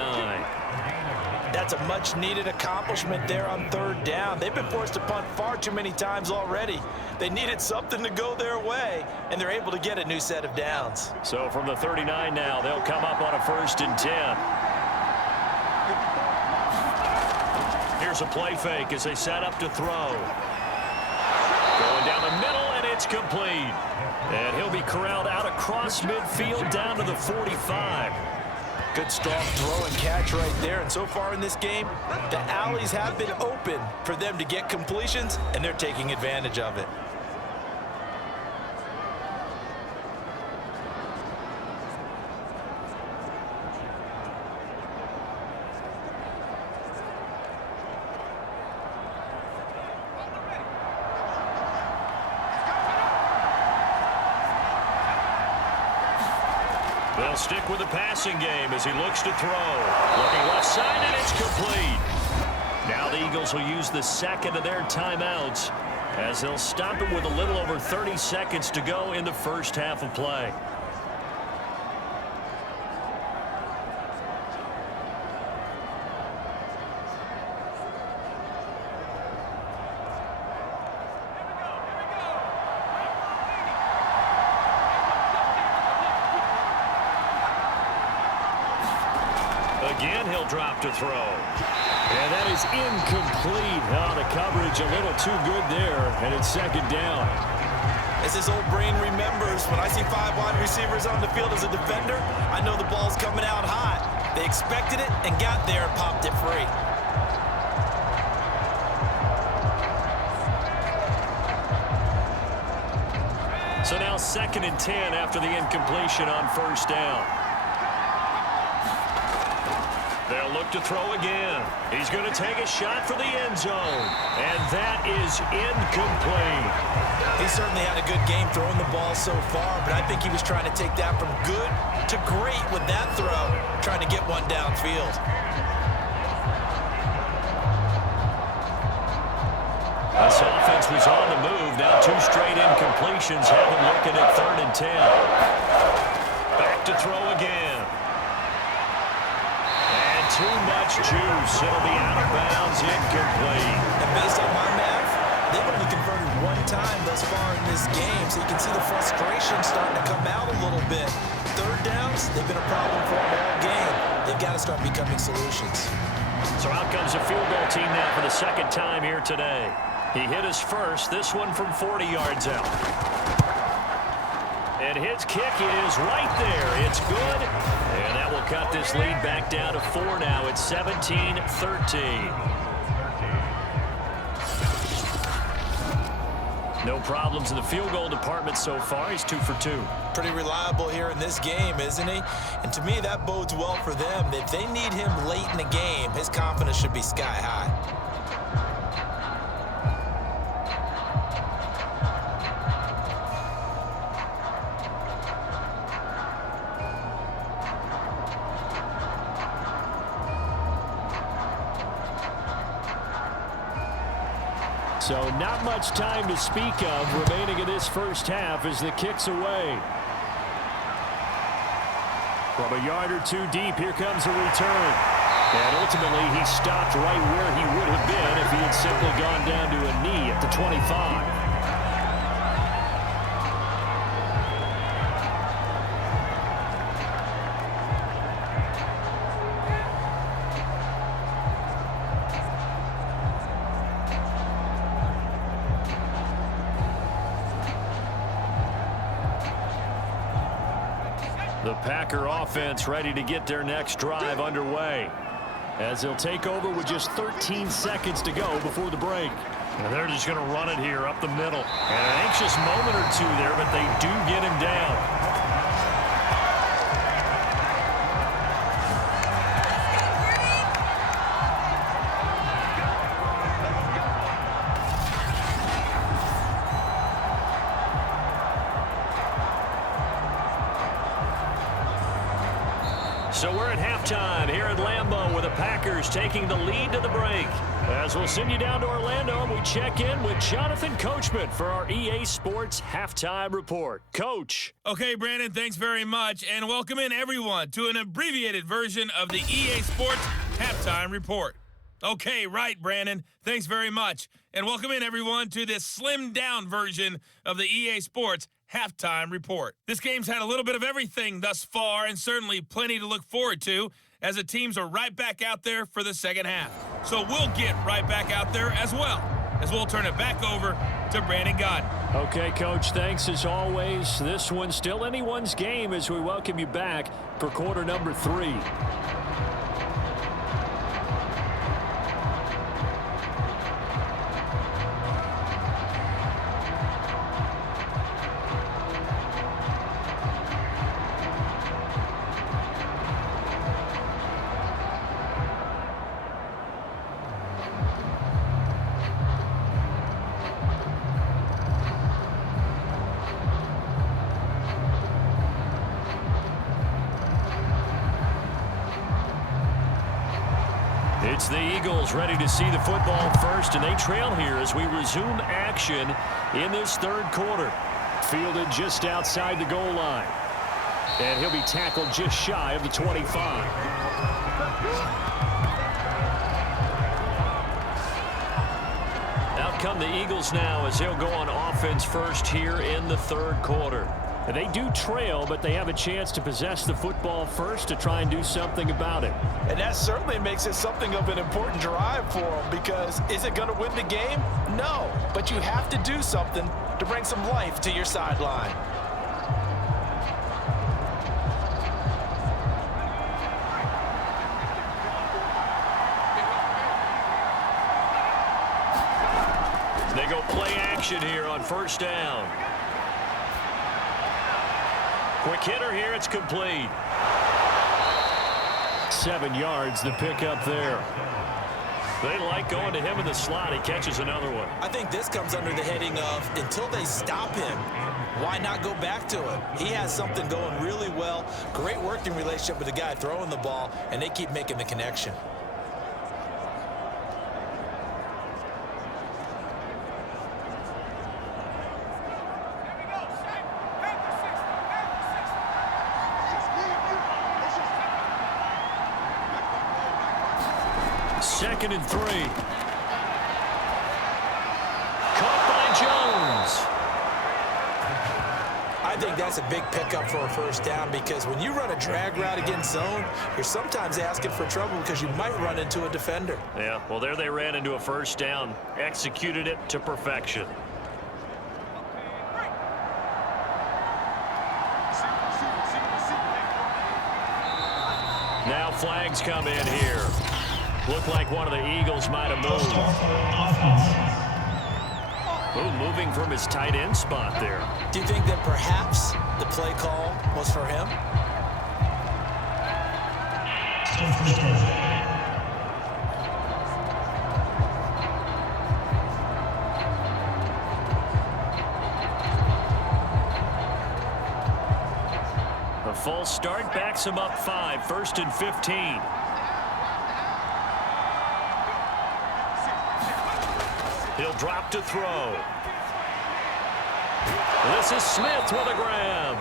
That's a much-needed accomplishment there on 3rd down. They've been forced to punt far too many times already. They needed something to go their way, and they're able to get a new set of downs. So from the 39 now, they'll come up on a 1st and 10. Here's a play fake as they set up to throw. Going down the middle, and it's complete. And he'll be corralled out across midfield down to the 45. Good strong throw and catch right there. And so far in this game, the alleys have been open for them to get completions, and they're taking advantage of it. They'll stick with the passing game as he looks to throw. Looking left side, and it's complete. Now the Eagles will use the second of their timeouts as they'll stop it with a little over 30 seconds to go in the first half of play. Again, he'll drop to throw. And that is incomplete. Oh, the coverage a little too good there, and it's 2nd down. As his old brain remembers, when I see 5 wide receivers on the field as a defender, I know the ball's coming out hot. They expected it and got there and popped it free. So now 2nd and 10 after the incompletion on 1st down. They'll look to throw again. He's going to take a shot for the end zone. And that is incomplete. He certainly had a good game throwing the ball so far, but I think he was trying to take that from good to great with that throw, trying to get one downfield. This offense was on the move. Now 2 straight incompletions have him looking at 3rd and 10. Back to throw again. Too much juice. It'll be out of bounds, incomplete. And based on my math, they've only converted 1 time thus far in this game, so you can see the frustration starting to come out a little bit. 3rd downs, they've been a problem for them all game. They've got to start becoming solutions. So out comes a field goal team now for the 2nd time here today. He hit his first, this one from 40 yards out. And his kick is right there. It's good. And that will cut this lead back down to 4 now. It's 17-13. No problems in the field goal department so far. He's 2 for 2. Pretty reliable here in this game, isn't he? And to me, that bodes well for them. If they need him late in the game, his confidence should be sky high. So not much time to speak of remaining in this first half as the kick's away. From a yard or two deep, here comes a return. And ultimately, he stopped right where he would have been if he had simply gone down to a knee at the 25. The Packer offense ready to get their next drive underway as they'll take over with just 13 seconds to go before the break. And they're just going to run it here up the middle. And an anxious moment or two there, but they do get him down. So we're at halftime here at Lambeau with the Packers taking the lead to the break. As we'll send you down to Orlando and we check in with Jonathan Coachman for our EA Sports Halftime Report. Coach. Okay, Brandon, thanks very much. And welcome in, everyone, to an abbreviated version of the EA Sports Halftime Report. Okay, right, Brandon. Thanks very much. And welcome in, everyone, to this slimmed-down version of the EA Sports Halftime Report. This game's had a little bit of everything thus far, and certainly plenty to look forward to, as the teams are right back out there for the second half. So we'll get right back out there as well, as we'll turn it back over to Brandon Godden. Okay, Coach, thanks as always. This one's still anyone's game as we welcome you back for quarter number 3. It's the Eagles ready to see the football first, and they trail here as we resume action in this third quarter. Fielded just outside the goal line. And he'll be tackled just shy of the 25. Out come the Eagles now as they'll go on offense first here in the third quarter. And they do trail, but they have a chance to possess the football first to try and do something about it. And that certainly makes it something of an important drive for them, because is it going to win the game? No, but you have to do something to bring some life to your sideline. They go play action here on first down. Quick hitter here, it's complete. 7 yards, the pickup there. They like going to him in the slot. He catches another one. I think this comes under the heading of, until they stop him, why not go back to it? He has something going really well. Great working relationship with the guy throwing the ball, and they keep making the connection. Second and 3. Caught by Jones. I think that's a big pickup for a first down, because when you run a drag route against zone, you're sometimes asking for trouble because you might run into a defender. Yeah, well, there they ran into a first down. Executed it to perfection. Now flags come in here. Looked like one of the Eagles might have moved. Ooh, moving from his tight end spot there. Do you think that perhaps the play call was for him? A false start backs him up 5, 1st and 15. He'll drop to throw. This is Smith with a grab.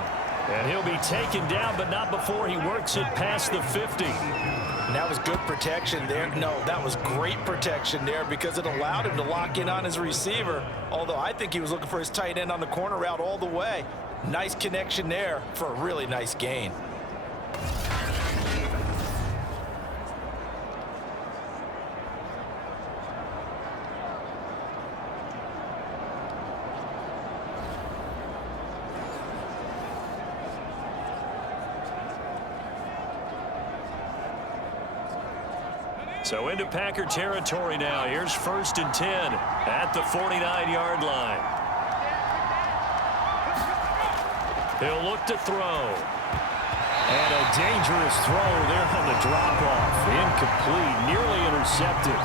And he'll be taken down, but not before he works it past the 50. And that was good protection there. No, that was great protection there because it allowed him to lock in on his receiver. Although I think he was looking for his tight end on the corner route all the way. Nice connection there for a really nice gain. So into Packer territory now. Here's 1st and 10 at the 49-yard line. He'll look to throw. And a dangerous throw there on the drop-off. Incomplete, nearly intercepted.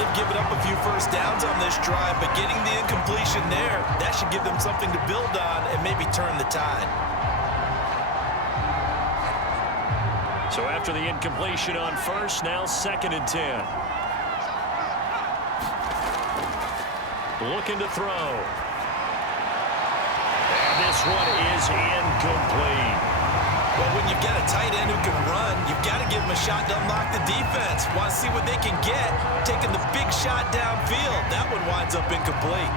They've given up a few first downs on this drive, but getting the incompletion there, that should give them something to build on and maybe turn the tide. So after the incompletion on 1st, now 2nd and 10. Looking to throw. And this one is incomplete. Well, when you've got a tight end who can run, you've got to give him a shot to unlock the defense. Want to see what they can get, taking the big shot downfield. That one winds up incomplete.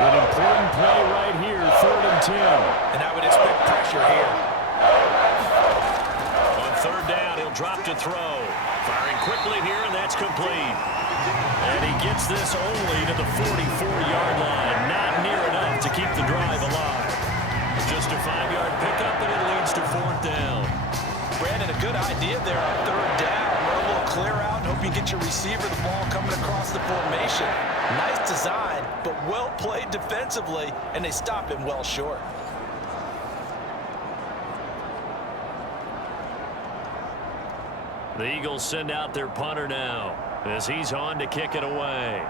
An important play right here, 3rd and 10. And I would expect pressure here. On 3rd down, he'll drop to throw. Firing quickly here, and that's complete. And he gets this only to the 44-yard line. Not near enough to keep the drive alive. Just a 5-yard pickup, and it leads to 4th down. Brandon, a good idea there on 3rd down. Run a little clear out and hope you get your receiver the ball coming across the formation. Nice design, but well played defensively, and they stop him well short. The Eagles send out their punter now as he's on to kick it away.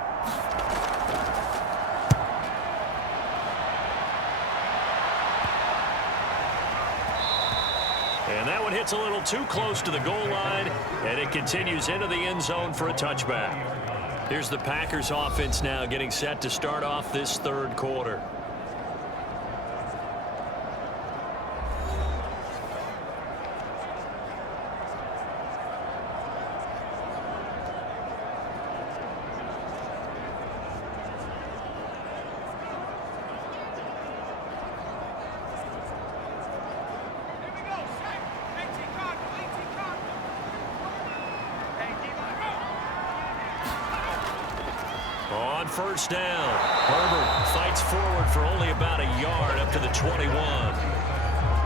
And that one hits a little too close to the goal line, and it continues into the end zone for a touchback. Here's the Packers offense now getting set to start off this 3rd quarter. On 1st down, Herbert fights forward for only about a yard up to the 21.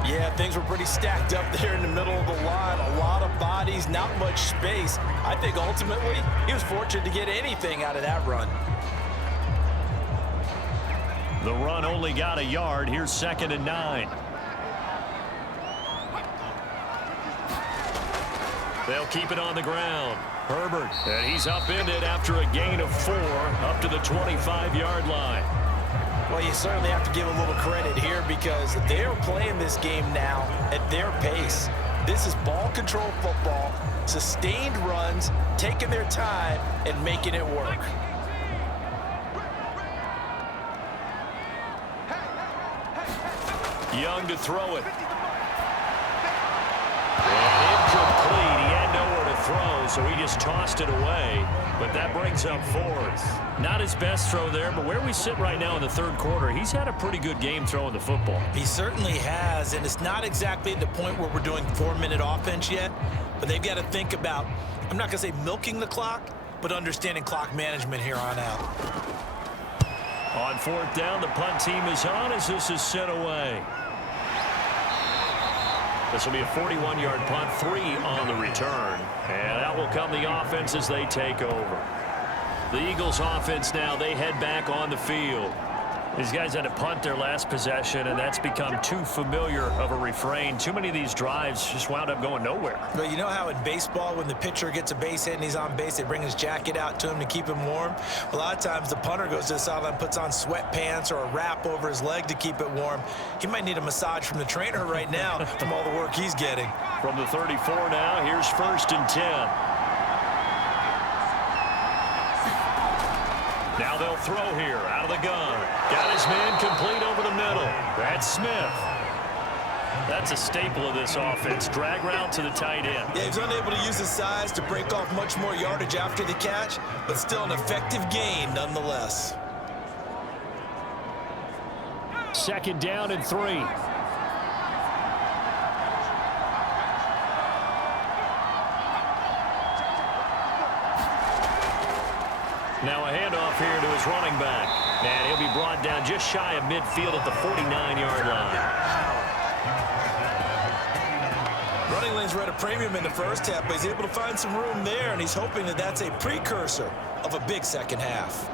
Yeah, things were pretty stacked up there in the middle of the line. A lot of bodies, not much space. I think ultimately he was fortunate to get anything out of that run. The run only got a yard. Here's 2nd and 9. They'll keep it on the ground. Herbert, and he's upended after a gain of 4 up to the 25-yard line. Well, you certainly have to give a little credit here because they're playing this game now at their pace. This is ball control football, sustained runs, taking their time, and making it work. Young to throw it. And incomplete. He had nowhere to throw, so he just tossed it away. But that brings up 4th. Not his best throw there, but where we sit right now in the 3rd quarter, he's had a pretty good game throwing the football. He certainly has, and it's not exactly at the point where we're doing 4-minute offense yet, but they've got to think about, I'm not going to say milking the clock, but understanding clock management here on out. On 4th down, the punt team is on as this is sent away. This will be a 41-yard punt, 3 on the return. And out will come the offense as they take over. The Eagles offense now, they head back on the field. These guys had to punt their last possession, and that's become too familiar of a refrain. Too many of these drives just wound up going nowhere. But you know how in baseball, when the pitcher gets a base hit and he's on base, they bring his jacket out to him to keep him warm? A lot of times the punter goes to the sideline, puts on sweatpants or a wrap over his leg to keep it warm. He might need a massage from the trainer right now from all the work he's getting. From the 34 now, here's 1st and 10. Now they'll throw here out of the gun. Got his man complete over the middle. That's Smith. That's a staple of this offense. Drag route to the tight end. Yeah, he's unable to use his size to break off much more yardage after the catch, but still an effective gain nonetheless. 2nd down and 3. Now a handoff here to his running back. And he'll be brought down just shy of midfield at the 49-yard line. Running lanes were at a premium in the first half, but he's able to find some room there, and he's hoping that that's a precursor of a big second half.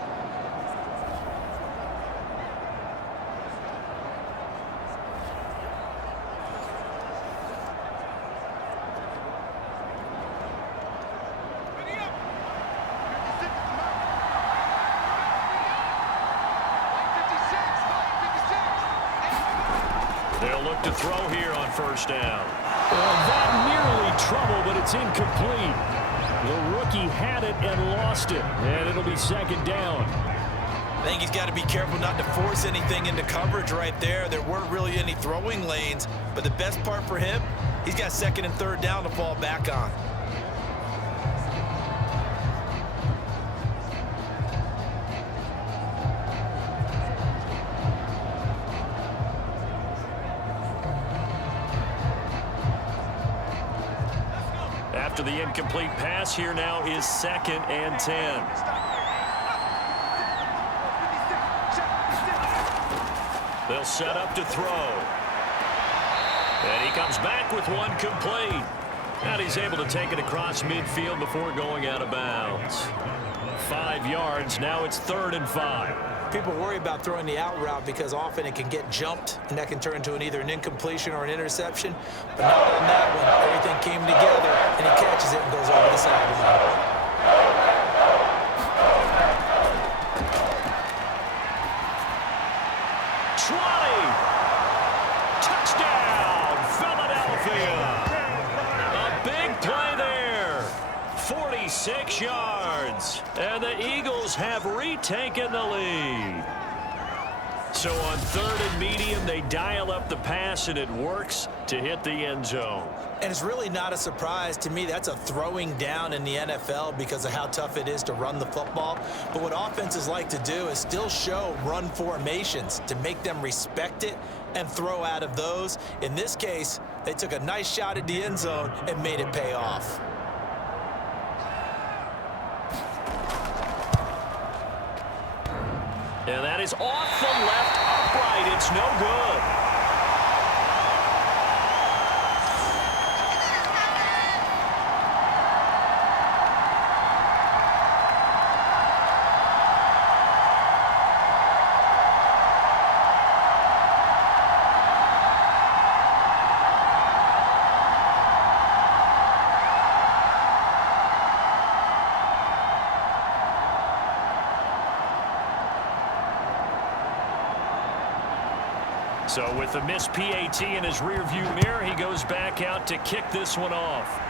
They'll look to throw here on 1st down. That nearly trouble, but it's incomplete. The rookie had it and lost it, and it'll be 2nd down. I think he's got to be careful not to force anything into coverage right there. There weren't really any throwing lanes, but the best part for him, he's got 2nd and 3rd down to fall back on. After the incomplete pass, here now is 2nd and 10. They'll set up to throw. And he comes back with one complete. And he's able to take it across midfield before going out of bounds. 5 yards. Now it's 3rd and 5. People worry about throwing the out route because often it can get jumped, and that can turn into either an incompletion or an interception. But not on that one. Everything came together, and he catches it and goes over the sideline. Touchdown, Philadelphia. A big play there. 46 yards. And the Eagles have retaken the lead. So on 3rd and medium, they dial up the pass, and it works to hit the end zone. And it's really not a surprise to me. That's a throwing down in the NFL because of how tough it is to run the football. But what offenses like to do is still show run formations to make them respect it and throw out of those. In this case, they took a nice shot at the end zone and made it pay off. And that is off the left upright. It's no good. So with the missed PAT in his rearview mirror, he goes back out to kick this one off.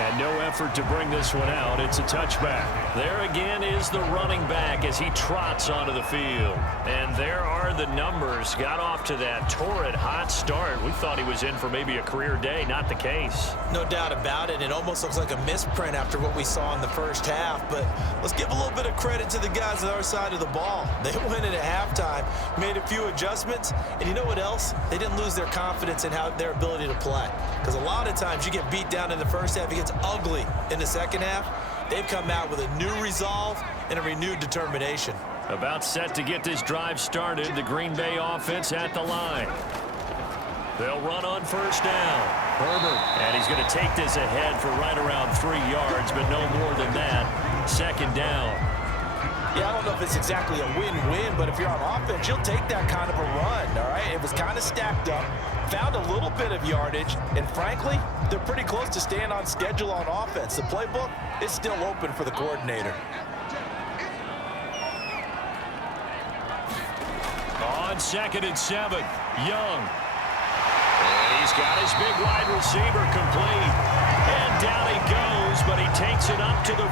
And no effort to bring this one out. It's a touchback. There again is the running back as he trots onto the field. And there are the numbers. Got off to that torrid hot start. We thought he was in for maybe a career day. Not the case. No doubt about it. It almost looks like a misprint after what we saw in the first half. But let's give a little bit of credit to the guys on our side of the ball. They went in at halftime, made a few adjustments, and you know what else? They didn't lose their confidence in their ability to play. Because a lot of times you get beat down in the first half, it gets ugly in the second half. They've come out with a new resolve and a renewed determination. About set to get this drive started. The Green Bay offense at the line. They'll run on 1st down. Herbert. And he's going to take this ahead for right around 3 yards, but no more than that. 2nd down. Yeah, I don't know if it's exactly a win-win, but if you're on offense, you'll take that kind of a run, all right? It was kind of stacked up, found a little bit of yardage, and frankly, they're pretty close to staying on schedule on offense. The playbook is still open for the coordinator. On 2nd and 7, Young. And he's got his big wide receiver complete. And down he goes goes, but he takes it up to the 40.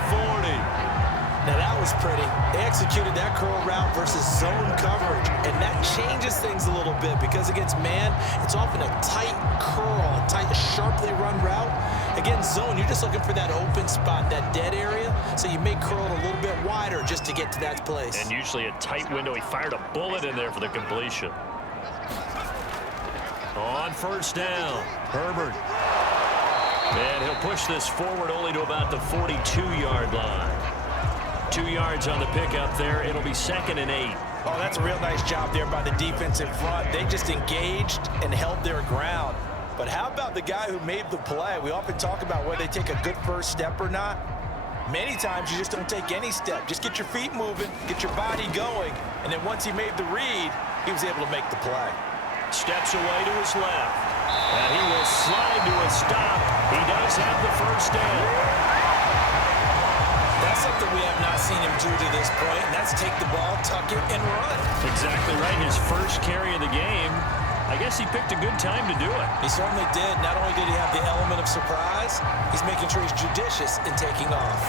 Now that was pretty. They executed that curl route versus zone coverage, and that changes things a little bit because against man, it's often a tight curl, a tight, sharply run route. Against zone, you're just looking for that open spot, that dead area, so you may curl it a little bit wider just to get to that place. And usually a tight window. He fired a bullet in there for the completion. On first down, Herbert. And he'll push this forward only to about the 42-yard line. 2 yards on the pickup there. It'll be 2nd and 8. Oh, that's a real nice job there by the defensive front. They just engaged and held their ground. But how about the guy who made the play? We often talk about whether they take a good first step or not. Many times you just don't take any step. Just get your feet moving, get your body going, and then once he made the read, he was able to make the play. Steps away to his left. And he will slide to a stop. He does have the first down. That's something we have not seen him do to this point, and that's take the ball, tuck it, and run. Exactly right. His first carry of the game. I guess he picked a good time to do it. He certainly did. Not only did he have the element of surprise, he's making sure he's judicious in taking off.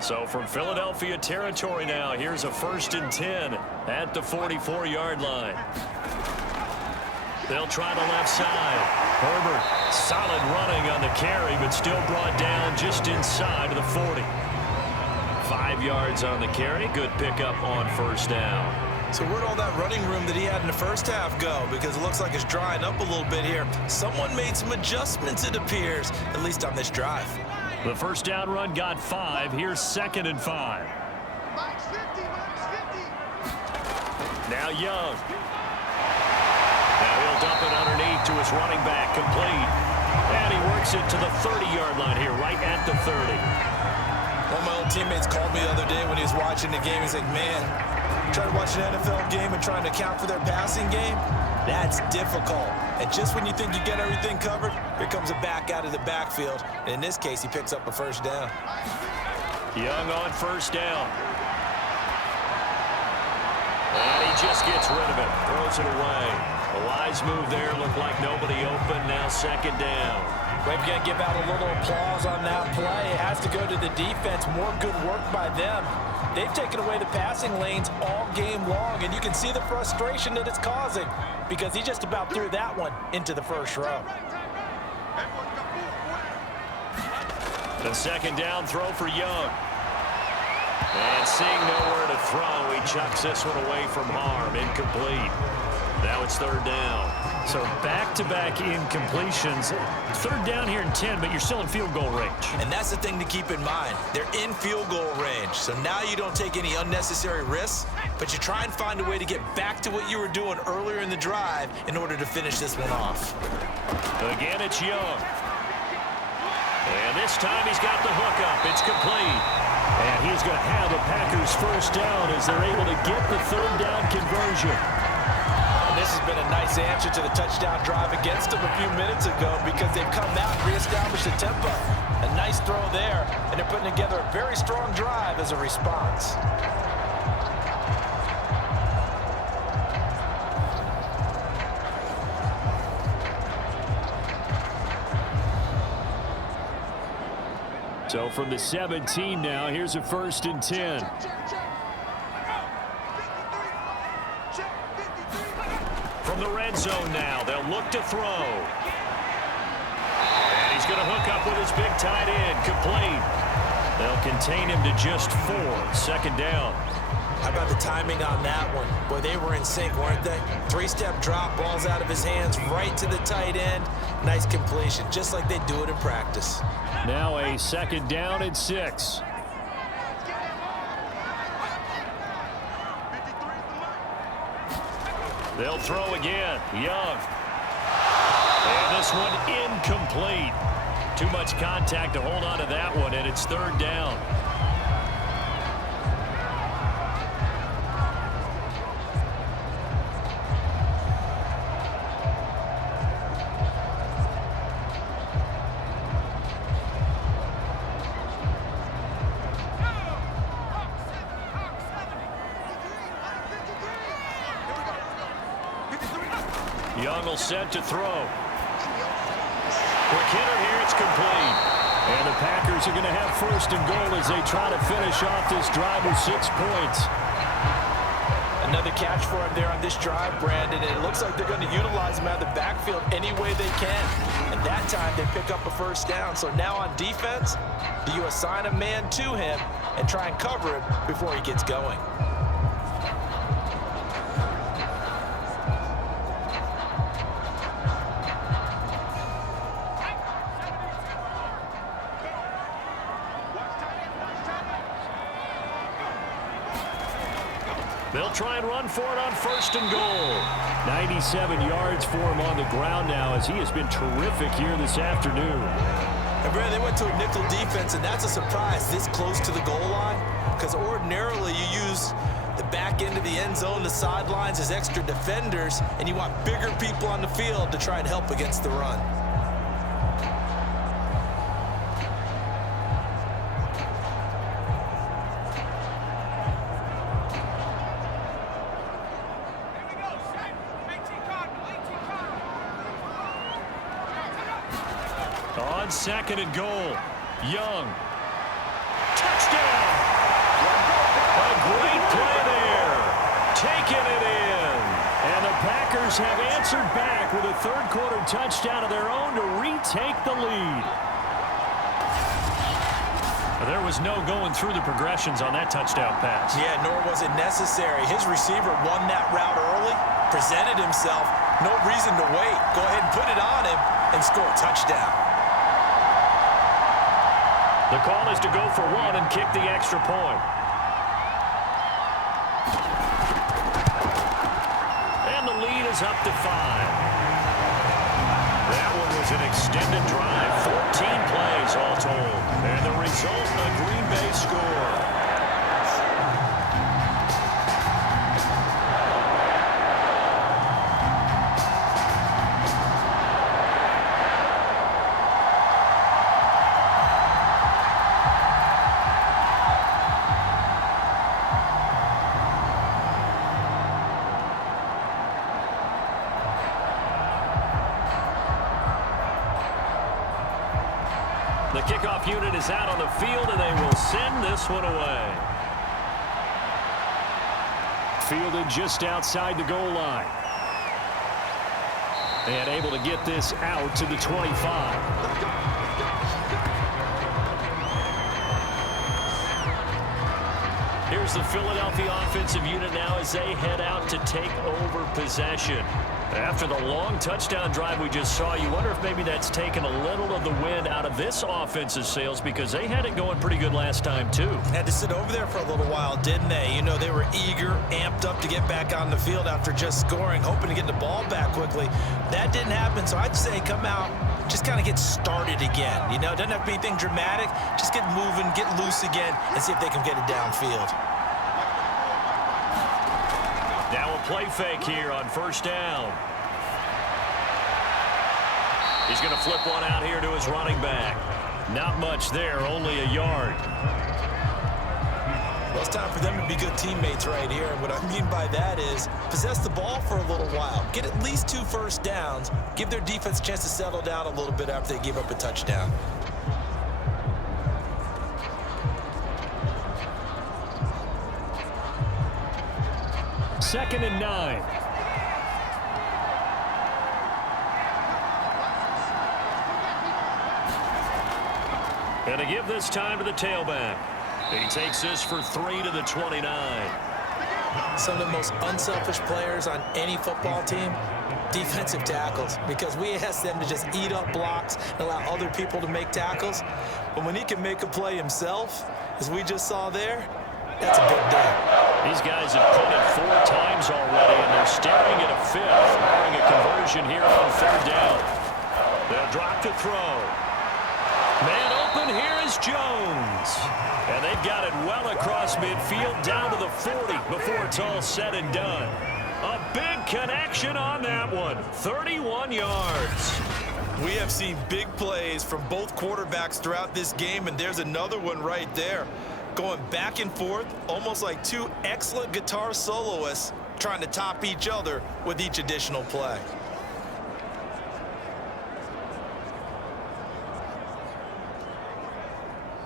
So from Philadelphia territory now, here's a 1st and 10 at the 44-yard line. They'll try the left side. Herbert, solid running on the carry, but still brought down just inside of the 40. 5 yards on the carry. Good pickup on first down. So where'd all that running room that he had in the first half go? Because it looks like it's drying up a little bit here. Someone made some adjustments, it appears, at least on this drive. The first down run got 5. Here's 2nd and 5. Now Young. Now he'll dump it underneath to his running back, complete. And he works it to the 30-yard line here, right at the 30. One of my old teammates called me the other day when he was watching the game. He's like, man, trying to watch an NFL game and trying to account for their passing game, that's difficult. And just when you think you get everything covered, here comes a back out of the backfield. And in this case, he picks up a first down. Young on first down. And he just gets rid of it, throws it away. A wise move there, looked like nobody open, now 2nd down. We've got to give out a little applause on that play. It has to go to the defense. More good work by them. They've taken away the passing lanes all game long, and you can see the frustration that it's causing because he just about threw that one into the first row. The 2nd down throw for Young. And seeing nowhere to throw, he chucks this one away from harm. Incomplete. Now it's 3rd down. So back-to-back incompletions. 3rd down here in 10, but you're still in field goal range. And that's the thing to keep in mind. They're in field goal range. So now you don't take any unnecessary risks, but you try and find a way to get back to what you were doing earlier in the drive in order to finish this one off. Again, it's Young. And this time he's got the hookup. It's complete. And he's going to have the Packers first down as they're able to get the 3rd down conversion. And this has been a nice answer to the touchdown drive against them a few minutes ago because they've come out and reestablished the tempo. A nice throw there, and they're putting together a very strong drive as a response. So from the 17 now, here's a 1st and 10. From the red zone now, they'll look to throw. And he's going to hook up with his big tight end, complete. They'll contain him to just 4, 2nd down. How about the timing on that one? Boy, they were in sync, weren't they? 3-step drop, balls out of his hands, right to the tight end. Nice completion, just like they do it in practice. Now a 2nd down and 6. They'll throw again. Young. And this one incomplete. Too much contact to hold on to that one, and it's 3rd down. Young will set to throw. Quick hitter here, it's complete. And the Packers are going to have first and goal as they try to finish off this drive with 6 points. Another catch for him there on this drive, Brandon. And it looks like they're going to utilize him out of the backfield any way they can. And that time they pick up a first down. So now on defense, do you assign a man to him and try and cover him before he gets going? They'll try and run for it on first and goal. 97 yards for him on the ground now as he has been terrific here this afternoon. And Brandon, they went to a nickel defense, and that's a surprise this close to the goal line, because ordinarily you use the back end of the end zone, the sidelines as extra defenders, and you want bigger people on the field to try and help against the run. On second and goal, Young. Touchdown! A great play there. Taking it in. And the Packers have answered back with a third-quarter touchdown of their own to retake the lead. There was no going through the progressions on that touchdown pass. Yeah, nor was it necessary. His receiver won that route early, presented himself, no reason to wait. Go ahead and put it on him and score a touchdown. The call is to go for one and kick the extra point. And the lead is up to 5. That one was an extended drive, 14 plays all told. And the result, a Green Bay score. The kickoff unit is out on the field, and they will send this one away. Fielded just outside the goal line. And able to get this out to the 25. Here's the Philadelphia offensive unit now as they head out to take over possession. After the long touchdown drive we just saw, you wonder if maybe that's taken a little of the wind out of this offensive sails, because they had it going pretty good last time too. Had to sit over there for a little while, didn't they? You know, they were eager, amped up to get back on the field after just scoring, hoping to get the ball back quickly. That didn't happen, so I'd say come out, just kind of get started again. You know, it doesn't have to be anything dramatic. Just get moving, get loose again, and see if they can get it downfield. Now a play fake here on first down. He's going to flip one out here to his running back. Not much there, only a yard. Well, it's time for them to be good teammates right here. And what I mean by that is possess the ball for a little while. Get at least 2 first downs. Give their defense a chance to settle down a little bit after they give up a touchdown. Second and 9. And to give this time to the tailback. He takes this for 3 to the 29. Some of the most unselfish players on any football team, defensive tackles, because we ask them to just eat up blocks and allow other people to make tackles. But when he can make a play himself, as we just saw there, that's a good day. These guys have punted 4 times already, and they're staring at a 5th, barring a conversion here on third down. They'll drop to throw. Man open, here is Jones. And they've got it well across midfield, down to the 40 before it's all said and done. A big connection on that one, 31 yards. We have seen big plays from both quarterbacks throughout this game, and there's another one right there. Going back and forth, almost like 2 excellent guitar soloists trying to top each other with each additional play.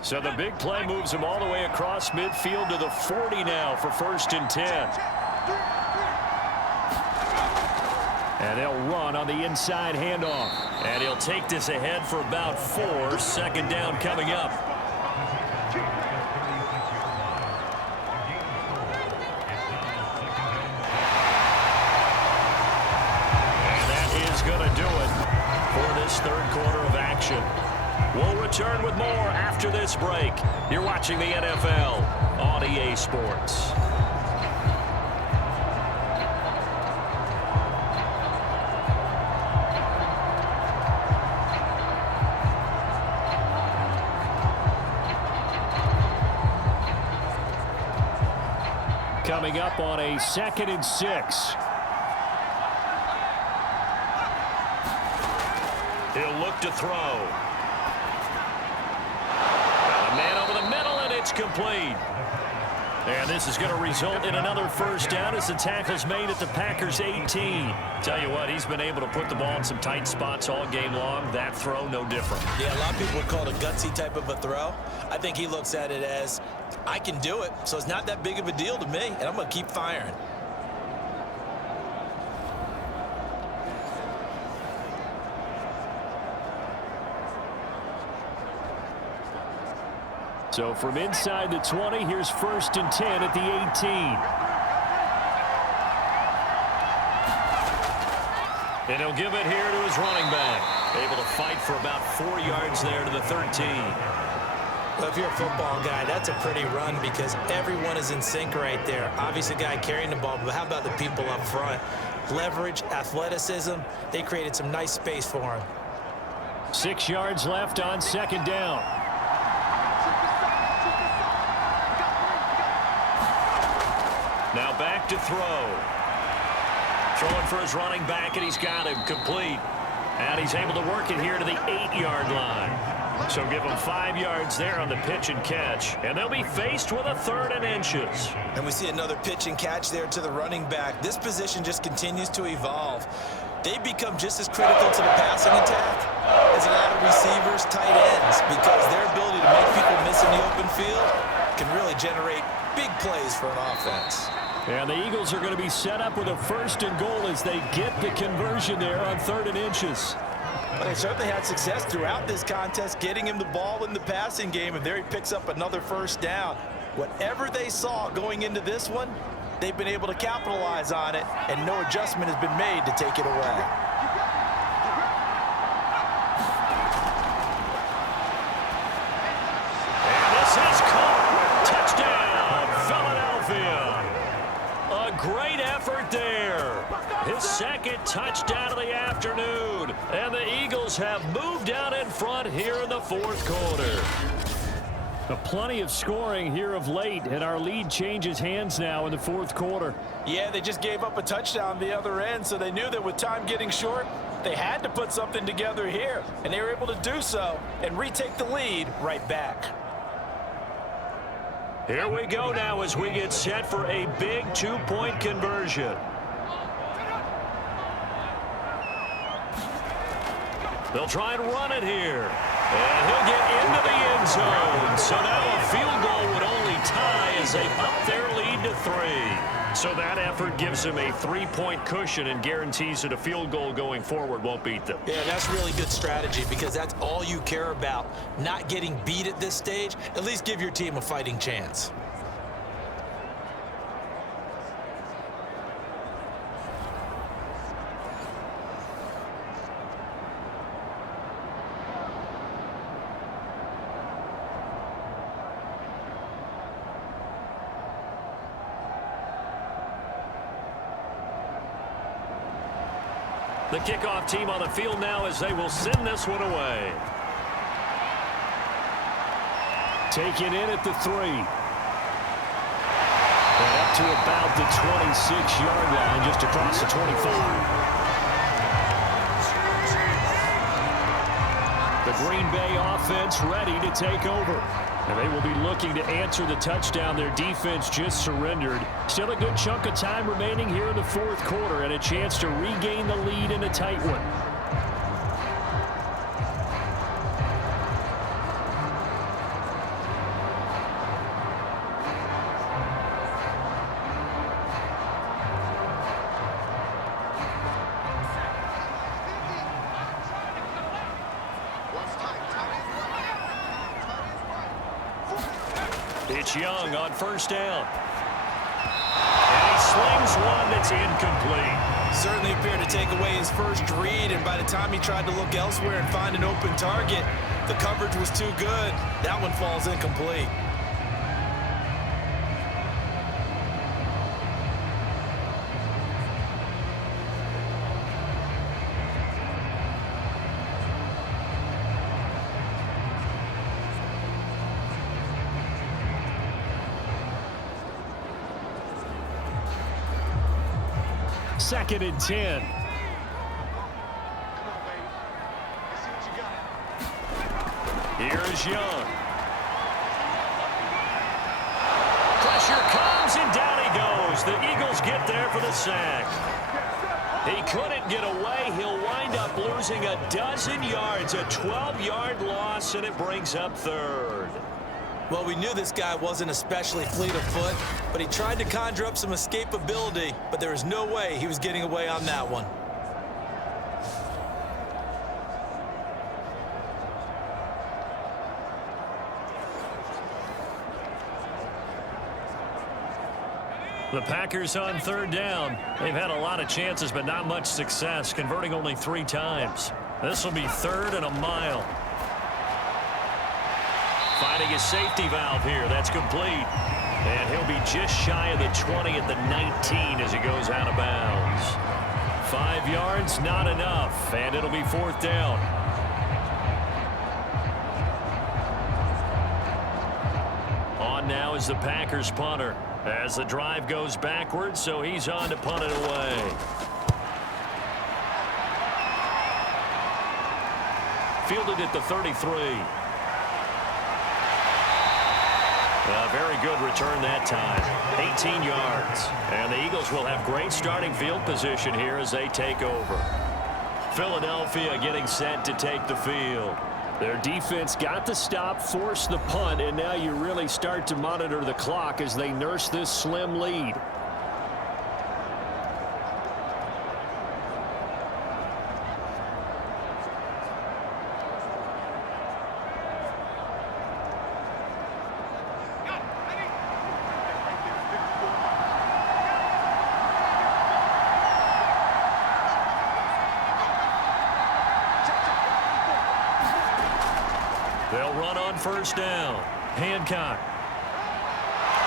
So the big play moves him all the way across midfield to the 40 now for 1st and 10. And they'll run on the inside handoff. And he'll take this ahead for about 4. 2nd down coming up. And that is going to do it for this 3rd quarter of action. We'll return with more after this break. You're watching the NFL on EA Sports. Coming up on a 2nd and 6. He'll look to throw. A man over the middle, and it's complete. And this is going to result in another 1st down as the tackle's made at the Packers' 18. Tell you what, he's been able to put the ball in some tight spots all game long. That throw, no different. Yeah, a lot of people would call it a gutsy type of a throw. I think he looks at it as, I can do it, so it's not that big of a deal to me, and I'm going to keep firing. So from inside the 20, here's 1st and 10 at the 18. And he'll give it here to his running back. Able to fight for about 4 yards there to the 13. Well, if you're a football guy, that's a pretty run because everyone is in sync right there. Obviously, the guy carrying the ball, but how about the people up front? Leverage, athleticism, they created some nice space for him. 6 yards left on 2nd down. Now back to throw. Throwing for his running back, and he's got him complete. And he's able to work it here to the 8-yard line. So give him 5 yards there on the pitch and catch. And they'll be faced with a 3rd and inches. And we see another pitch and catch there to the running back. This position just continues to evolve. They become just as critical to the passing attack as a lot of receivers, tight ends, because their ability to make people miss in the open field can really generate big plays for an offense. And the Eagles are going to be set up with a 1st and goal as they get the conversion there on 3rd and inches. But they certainly had success throughout this contest, getting him the ball in the passing game, and there he picks up another 1st down. Whatever they saw going into this one, they've been able to capitalize on it, and no adjustment has been made to take it away. And this is caught. Touchdown, Philadelphia. A great effort there. His 2nd touchdown of the afternoon. And the Eagles have moved out in front here in the 4th quarter. Plenty of scoring here of late, and our lead changes hands now in the 4th quarter. Yeah, they just gave up a touchdown the other end, so they knew that with time getting short, they had to put something together here, and they were able to do so and retake the lead right back. Here we go now as we get set for a big 2-point conversion. They'll try and run it here. And he'll get into the end zone. So now a field goal would only tie as they up their lead to 3. So that effort gives them a 3-point cushion and guarantees that a field goal going forward won't beat them. Yeah, that's really good strategy because that's all you care about. Not getting beat at this stage. At least give your team a fighting chance. The kickoff team on the field now as they will send this one away. Taken in at the 3. And up to about the 26-yard line, just across the 25. The Green Bay offense ready to take over. And they will be looking to answer the touchdown their defense just surrendered. Still a good chunk of time remaining here in the 4th quarter and a chance to regain the lead in a tight one. It's Young on first down. And he slings one that's incomplete. Certainly appeared to take away his first read, and by the time he tried to look elsewhere and find an open target, the coverage was too good. That one falls incomplete. Second and 10. Here's Young. Pressure comes, and down he goes. The Eagles get there for the sack. He couldn't get away. He'll wind up losing a dozen yards, a 12-yard loss, and it brings up third. Well, we knew this guy wasn't especially fleet of foot, but he tried to conjure up some escapability, but there was no way he was getting away on that one. The Packers on third down. They've had a lot of chances, but not much success, converting only 3 times. This will be third and a mile. Finding a safety valve here. That's complete. And he'll be just shy of the 20 at the 19 as he goes out of bounds. 5 yards, not enough. And it'll be fourth down. On now is the Packers punter. As the drive goes backwards, so he's on to punt it away. Fielded at the 33. A very good return that time. 18 yards. And the Eagles will have great starting field position here as they take over. Philadelphia getting set to take the field. Their defense got the stop, forced the punt, and now you really start to monitor the clock as they nurse this slim lead. They'll run on first down. Hancock.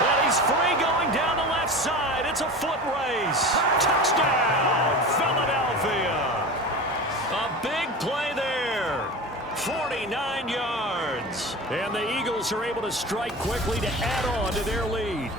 And he's free going down the left side. It's a foot race. Touchdown, Philadelphia. A big play there. 49 yards. And the Eagles are able to strike quickly to add on to their lead.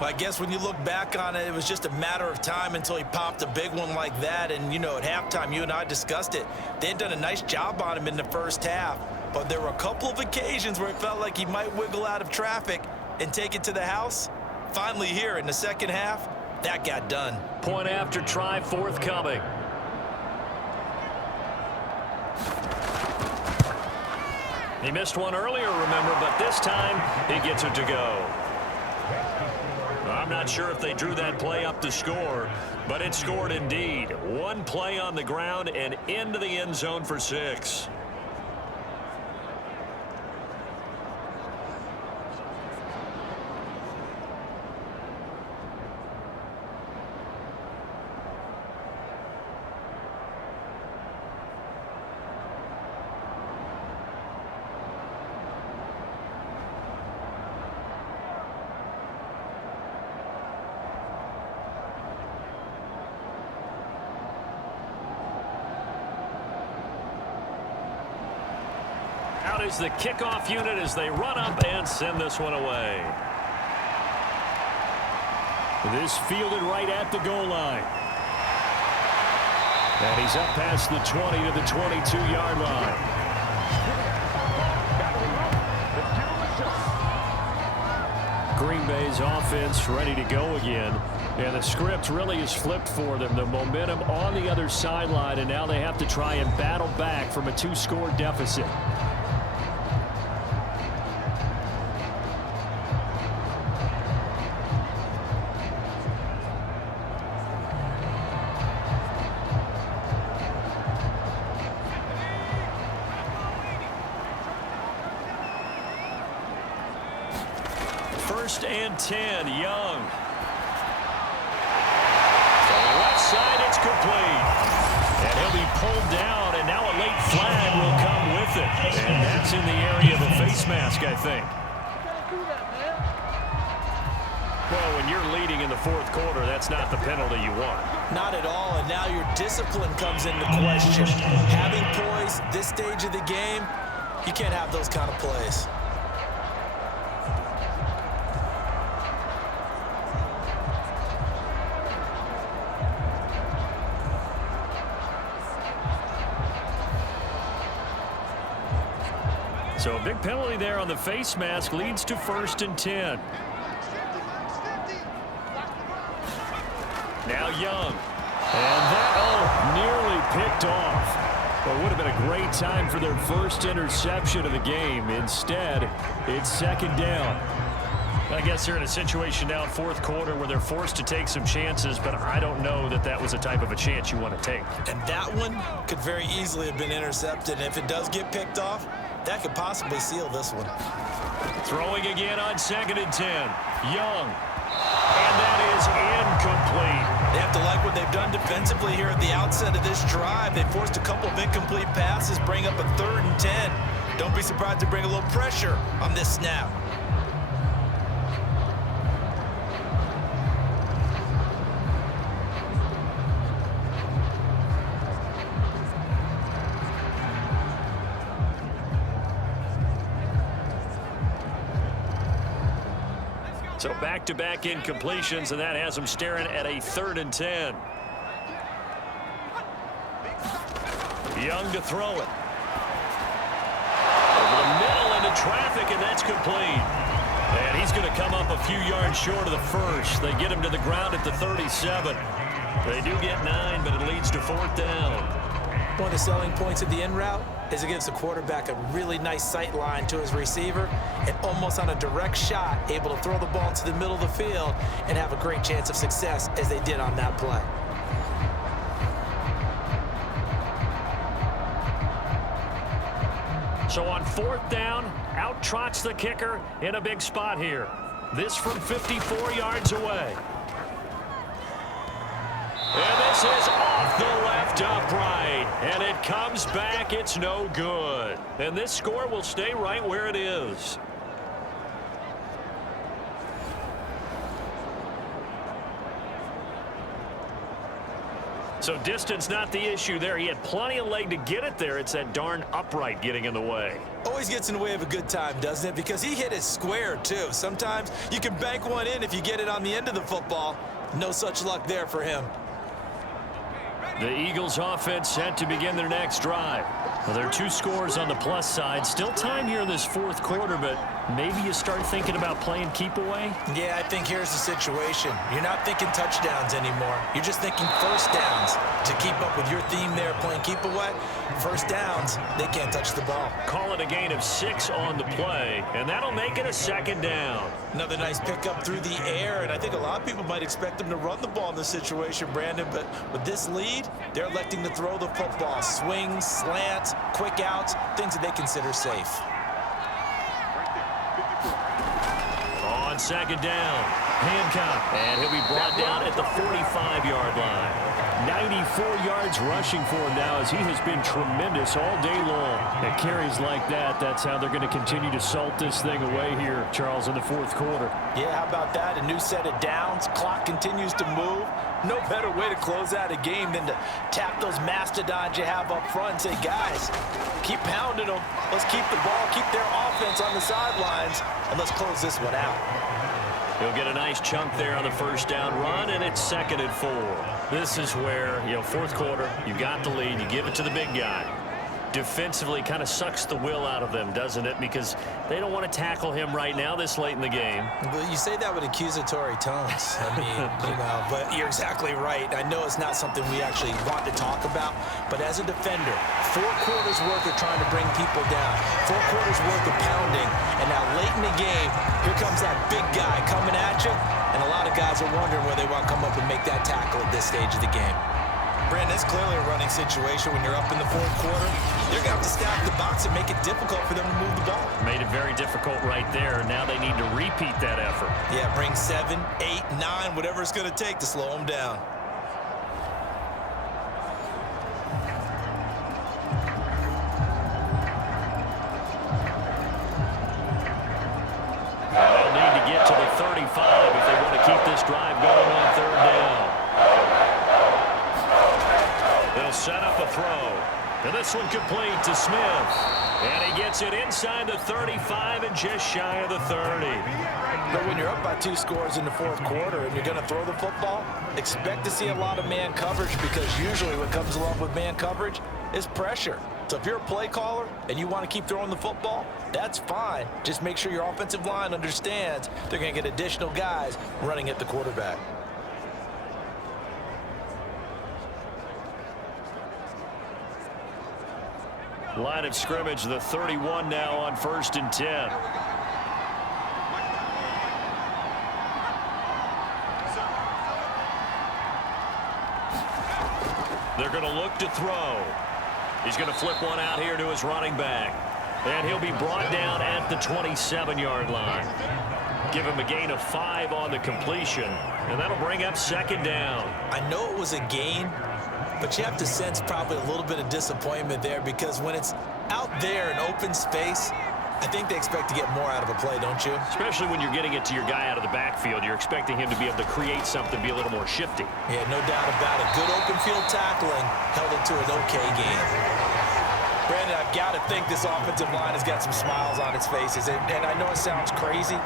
Well, I guess when you look back on it, it was just a matter of time until he popped a big one like that. And, you know, at halftime, you and I discussed it. They had done a nice job on him in the first half. But there were a couple of occasions where it felt like he might wiggle out of traffic and take it to the house. Finally here in the second half, that got done. Point after try forthcoming. He missed one earlier, remember, but this time he gets it to go. I'm not sure if they drew that play up to score, but it scored indeed. One play on the ground and into the end zone for 6. Out is the kickoff unit as they run up and send this one away. This fielded right at the goal line. And he's up past the 20 to the 22-yard line. Green Bay's offense ready to go again. And the script really is flipped for them. The momentum on the other sideline, and now they have to try and battle back from a 2-score deficit. 1st and 10. Young. To the left side, it's complete. And he'll be pulled down, and now a late flag will come with it. And that's in the area of a face mask, I think. Well, when you're leading in the 4th quarter, that's not the penalty you want. Not at all, and now your discipline comes into question. Having poise this stage of the game, you can't have those kind of plays. So a big penalty there on the face mask leads to 1st and 10. Now Young. And that, nearly picked off. Well, it would have been a great time for their first interception of the game. Instead, it's 2nd down. I guess they're in a situation now, 4th quarter, where they're forced to take some chances, but I don't know that that was the type of a chance you want to take. And that one could very easily have been intercepted. And if it does get picked off, that could possibly seal this one. Throwing again on 2nd and 10. Young. And that is incomplete. They have to like what they've done defensively here at the outset of this drive. They forced a couple of incomplete passes, bring up a 3rd and 10. Don't be surprised to bring a little pressure on this snap. So back-to-back incompletions, and that has them staring at a 3rd and 10. Young to throw it. Over the middle into traffic, and that's complete. And he's going to come up a few yards short of the first. They get him to the ground at the 37. They do get 9, but it leads to 4th down. One of the selling points of the in route is it gives the quarterback a really nice sight line to his receiver and almost on a direct shot able to throw the ball into the middle of the field and have a great chance of success as they did on that play. So on 4th down, out trots the kicker in a big spot here. This from 54 yards away. And this is off the left upright. And it comes back. It's no good. And this score will stay right where it is. So distance not the issue there. He had plenty of leg to get it there. It's that darn upright getting in the way. Always gets in the way of a good time, doesn't it? Because he hit it square, too. Sometimes you can bank one in if you get it on the end of the football. No such luck there for him. The Eagles offense set to begin their next drive. Well, there are 2 scores on the plus side. Still time here in this 4th quarter, but maybe you start thinking about playing keep away? Yeah, I think here's the situation. You're not thinking touchdowns anymore. You're just thinking first downs. To keep up with your theme there, playing keep away, first downs, they can't touch the ball. Call it a gain of 6 on the play, and that'll make it a 2nd down. Another nice pickup through the air, and I think a lot of people might expect them to run the ball in this situation, Brandon, but with this lead, they're electing to throw the football. Swings, slants, quick outs, things that they consider safe. On 2nd down, Hancock, and he'll be brought down at the 45-yard line. 94 yards rushing for him now as he has been tremendous all day long. At carries like that, that's how they're going to continue to salt this thing away here, Charles, in the 4th quarter. Yeah, how about that? A new set of downs. Clock continues to move. No better way to close out a game than to tap those mastodons you have up front and say, guys, keep pounding them. Let's keep the ball, keep their offense on the sidelines, and let's close this one out. He'll get a nice chunk there on the 1st down run, and it's 2nd and 4. This is where, 4th quarter, you got the lead, you give it to the big guy. Defensively kind of sucks the will out of them, doesn't it? Because they don't want to tackle him right now this late in the game. Well, you say that with accusatory tones. I mean, but you're exactly right. I know it's not something we actually want to talk about, but as a defender, 4 quarters worth of trying to bring people down, 4 quarters worth of pounding, and now late in the game, here comes that big guy coming at you, and a lot of guys are wondering where they want to come up and make that tackle at this stage of the game. Brandon, that's clearly a running situation when you're up in the fourth quarter. They're going to have to stack the box and make it difficult for them to move the ball. Made it very difficult right there. Now they need to repeat that effort. Yeah, bring 7, 8, 9, whatever it's going to take to slow them down. They'll need to get to the 35 if they want to keep this drive going on third down. They'll set up a throw. And this one complete to Smith. And he gets it inside the 35 and just shy of the 30. But when you're up by 2 scores in the fourth quarter and you're going to throw the football, expect to see a lot of man coverage, because usually what comes along with man coverage is pressure. So if you're a play caller and you want to keep throwing the football, that's fine. Just make sure your offensive line understands they're going to get additional guys running at the quarterback. Line of scrimmage, the 31 now on 1st and 10. They're going to look to throw. He's going to flip one out here to his running back. And he'll be brought down at the 27-yard line. Give him a gain of 5 on the completion. And that'll bring up 2nd down. I know it was a gain, but you have to sense probably a little bit of disappointment there, because when it's out there in open space, I think they expect to get more out of a play, don't you? Especially when you're getting it to your guy out of the backfield. You're expecting him to be able to create something, be a little more shifty. Yeah, no doubt about it. Good open field tackling held it to an okay game. Brandon, I've got to think this offensive line has got some smiles on its faces. And I know it sounds crazy,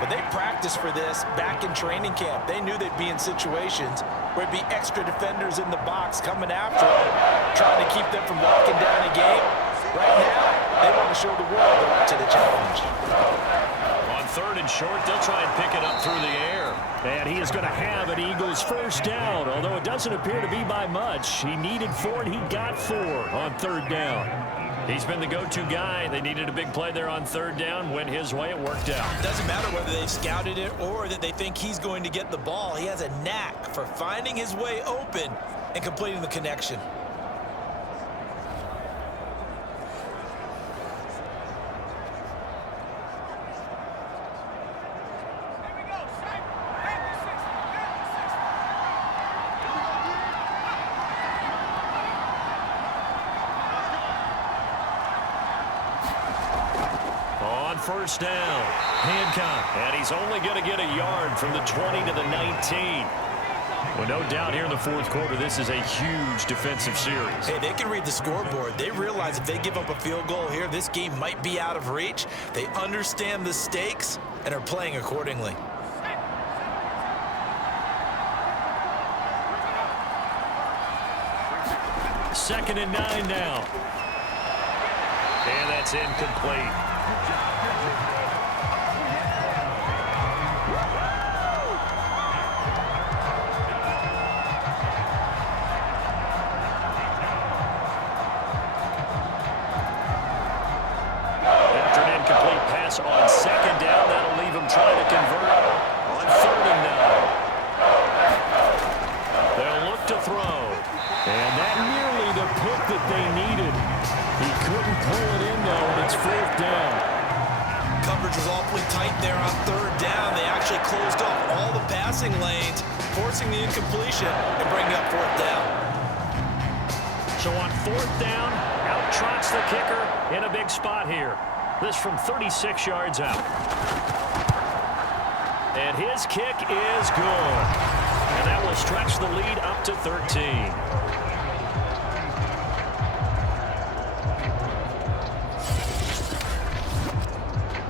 but they practiced for this back in training camp. They knew they'd be in situations where it'd be extra defenders in the box coming after them, trying to keep them from locking down a game. Right now, they want to show the world they're up to the challenge. On 3rd and short, they'll try and pick it up through the air. And he is going to have an Eagles 1st down, although it doesn't appear to be by much. He needed 4, and he got 4 on 3rd down. He's been the go-to guy. They needed a big play there on 3rd down. Went his way. It worked out. Doesn't matter whether they've scouted it or that they think he's going to get the ball. He has a knack for finding his way open and completing the connection. On 1st down, Hancock, and he's only going to get a yard from the 20 to the 19. Well, no doubt here in the fourth quarter, this is a huge defensive series. Hey, they can read the scoreboard. They realize if they give up a field goal here, this game might be out of reach. They understand the stakes and are playing accordingly. Second and 9 now. And that's incomplete. After an incomplete pass on 2nd down, that'll leave him trying to convert on 3rd and 9. They'll look to throw. And that nearly the pick that they needed. He couldn't pull it in, though, and it's 4th down. Coverage was awfully tight there on 3rd down. They actually closed off all the passing lanes, forcing the incompletion and bringing up 4th down. So on 4th down, out trots the kicker in a big spot here. This from 36 yards out. And his kick is good. And that will stretch the lead up to 13.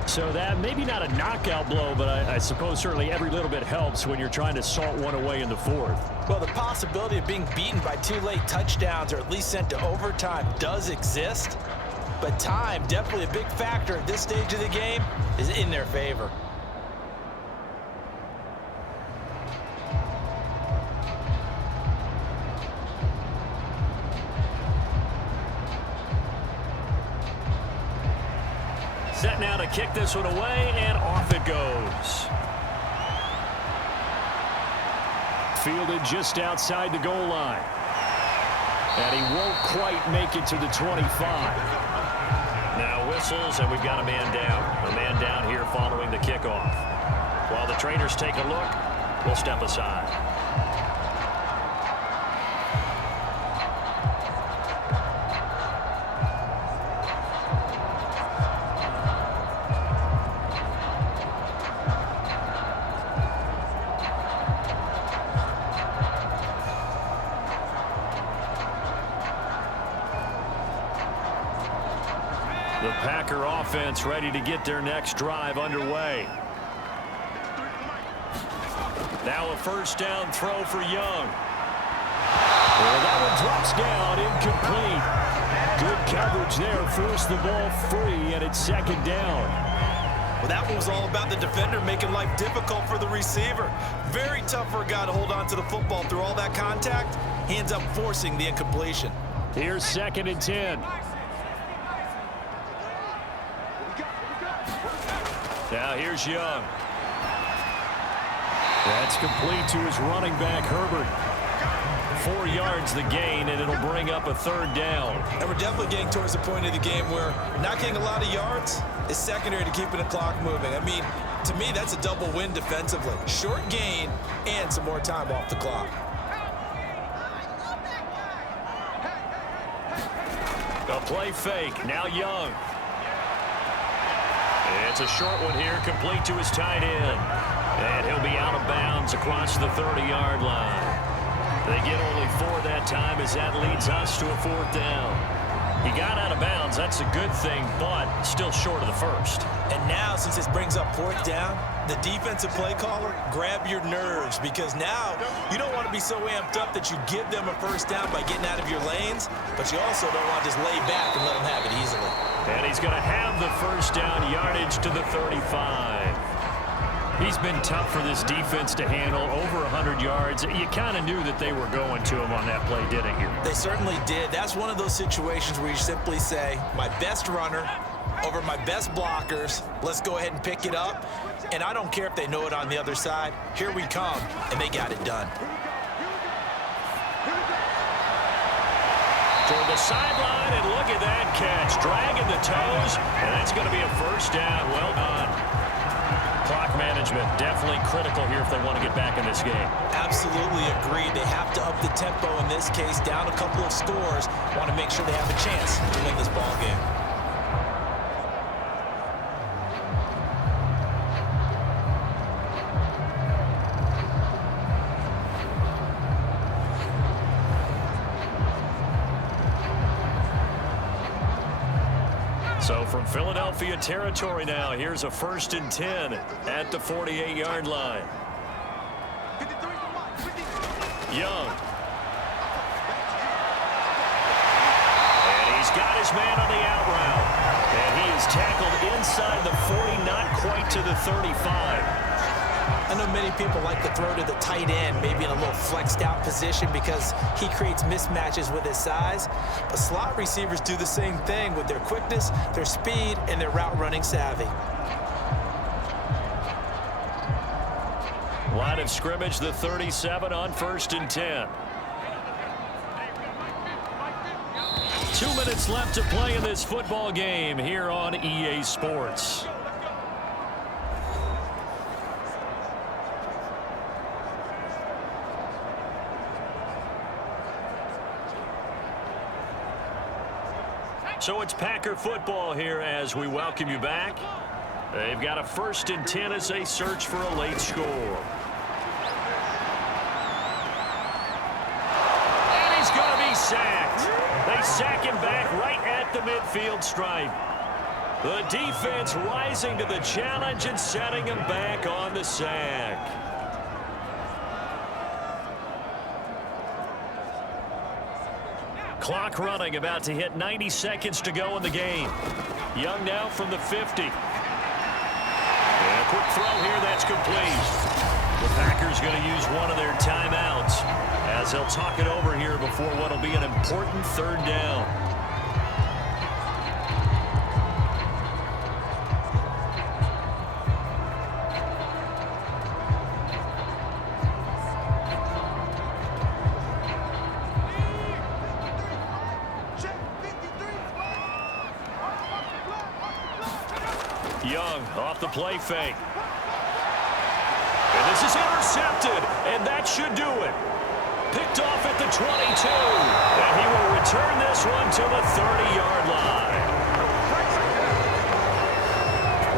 So that maybe not a knockout blow, but I suppose certainly every little bit helps when you're trying to salt one away in the fourth. Well, the possibility of being beaten by 2 late touchdowns or at least sent to overtime does exist, but time, definitely a big factor at this stage of the game, is in their favor. Set now to kick this one away, and off it goes. Fielded just outside the goal line. And he won't quite make it to the 25. Now whistles, and we've got a man down. A man down here following the kickoff. While the trainers take a look, we'll step aside. The Packer offense ready to get their next drive underway. Now a first down throw for Young. Well, that one drops down, incomplete. Good coverage there, forced the ball free, and it's second down. Well, that one was all about the defender making life difficult for the receiver. Very tough for a guy to hold on to the football through all that contact. He ends up forcing the incompletion. Here's 2nd and 10. Now here's Young. That's complete to his running back, Herbert. 4 yards the gain, and it'll bring up a third down. And we're definitely getting towards the point of the game where not getting a lot of yards is secondary to keeping the clock moving. I mean, to me, that's a double win defensively. Short gain and some more time off the clock. A play fake. Now Young. It's a short one here, complete to his tight end. And he'll be out of bounds across the 30-yard line. They get only 4 that time as that leads us to a 4th down. He got out of bounds. That's a good thing, but still short of the first. And now, since this brings up 4th down, the defensive play caller, grab your nerves, because now you don't want to be so amped up that you give them a first down by getting out of your lanes, but you also don't want to just lay back and let them have it easily. And he's going to have the first down, yardage to the 35. He's been tough for this defense to handle, over 100 yards. You kind of knew that they were going to him on that play, didn't you? They certainly did. That's one of those situations where you simply say, my best runner over my best blockers, let's go ahead and pick it up. And I don't care if they know it on the other side. Here we come, and they got it done. Toward the sideline, and look at that catch. Dragging the toes, and that's going to be a first down. Well done. Clock management definitely critical here if they want to get back in this game. Absolutely agreed. They have to up the tempo in this case, down a couple of scores. Want to make sure they have a chance to win this ball game. So from Philadelphia territory now, here's a 1st and 10 at the 48-yard line. Young. And he's got his man on the out route. And he is tackled inside the 40, not quite to the 35. I know many people like to throw to the tight end, maybe in a little flexed out position because he creates mismatches with his size. But slot receivers do the same thing with their quickness, their speed, and their route running savvy. Line of scrimmage, the 37 on 1st and 10. 2 minutes left to play in this football game here on EA Sports. So it's Packer football here as we welcome you back. They've got a 1st and 10 as they search for a late score. And he's going to be sacked. They sack him back right at the midfield stripe. The defense rising to the challenge and setting him back on the sack. Clock running, about to hit 90 seconds to go in the game. Young now from the 50. And a quick throw here, that's complete. The Packers going to use one of their timeouts as they'll talk it over here before what will be an important 3rd down. long off the play fake. And this is intercepted, and that should do it. Picked off at the 22, and he will return this one to the 30-yard line.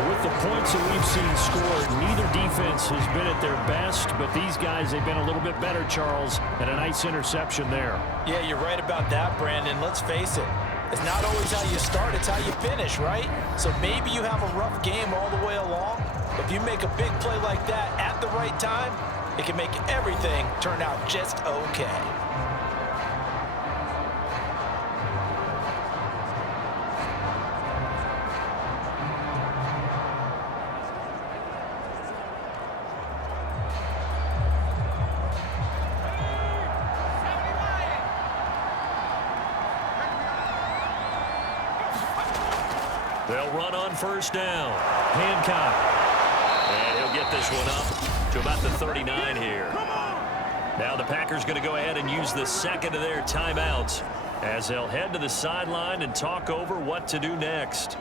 With the points that we've seen scored, neither defense has been at their best, but these guys, they've been a little bit better, Charles, and a nice interception there. Yeah, you're right about that, Brandon. Let's face it. It's not always how you start, it's how you finish, right? So maybe you have a rough game all the way along. If you make a big play like that at the right time, it can make everything turn out just okay. They'll run on first down. Hancock. And he'll get this one up to about the 39 here. Now the Packers going to go ahead and use the second of their timeouts as they'll head to the sideline and talk over what to do next.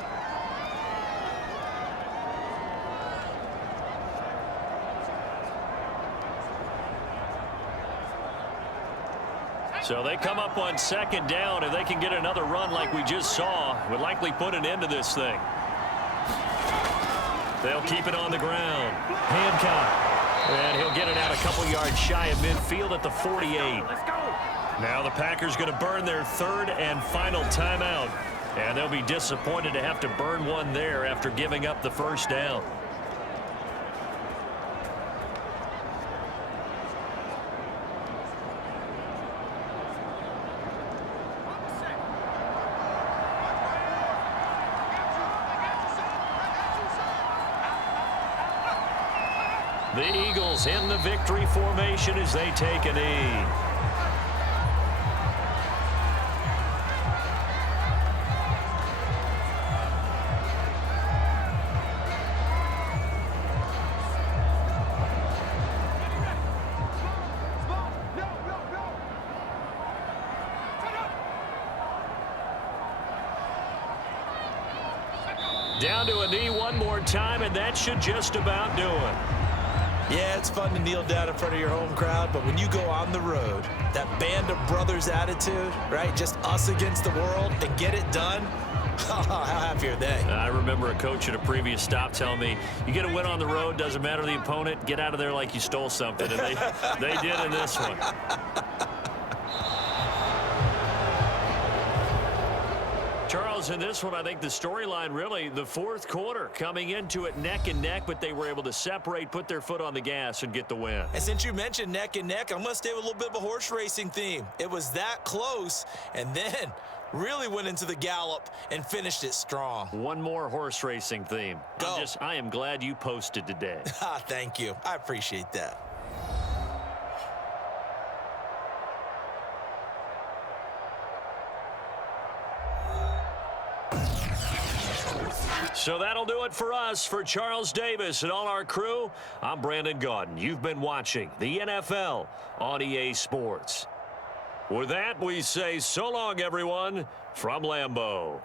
So they come up on second down. If they can get another run like we just saw, would likely put an end to this thing. They'll keep it on the ground. Hancock. And he'll get it out a couple yards shy of midfield at the 48. Now the Packers going to burn their third and final timeout. And they'll be disappointed to have to burn one there after giving up the first down. The Eagles in the victory formation as they take a knee. Down to a knee one more time, and that should just about do it. Yeah, it's fun to kneel down in front of your home crowd, but when you go on the road, that band of brothers attitude, right? Just us against the world and get it done. How happy are they? I remember a coach at a previous stop telling me, you get a win on the road, doesn't matter the opponent, get out of there like you stole something. And they did in this one. Charles, in this one, I think the storyline really, the fourth quarter, coming into it neck and neck, but they were able to separate, put their foot on the gas, and get the win. And since you mentioned neck and neck, I'm going to stay with a little bit of a horse racing theme. It was that close, and then really went into the gallop and finished it strong. One more horse racing theme. Go. I am glad you posted today. Thank you. I appreciate that. So that'll do it for us. For Charles Davis and all our crew, I'm Brandon Gaudin. You've been watching the NFL on EA Sports. With that, we say so long, everyone, from Lambeau.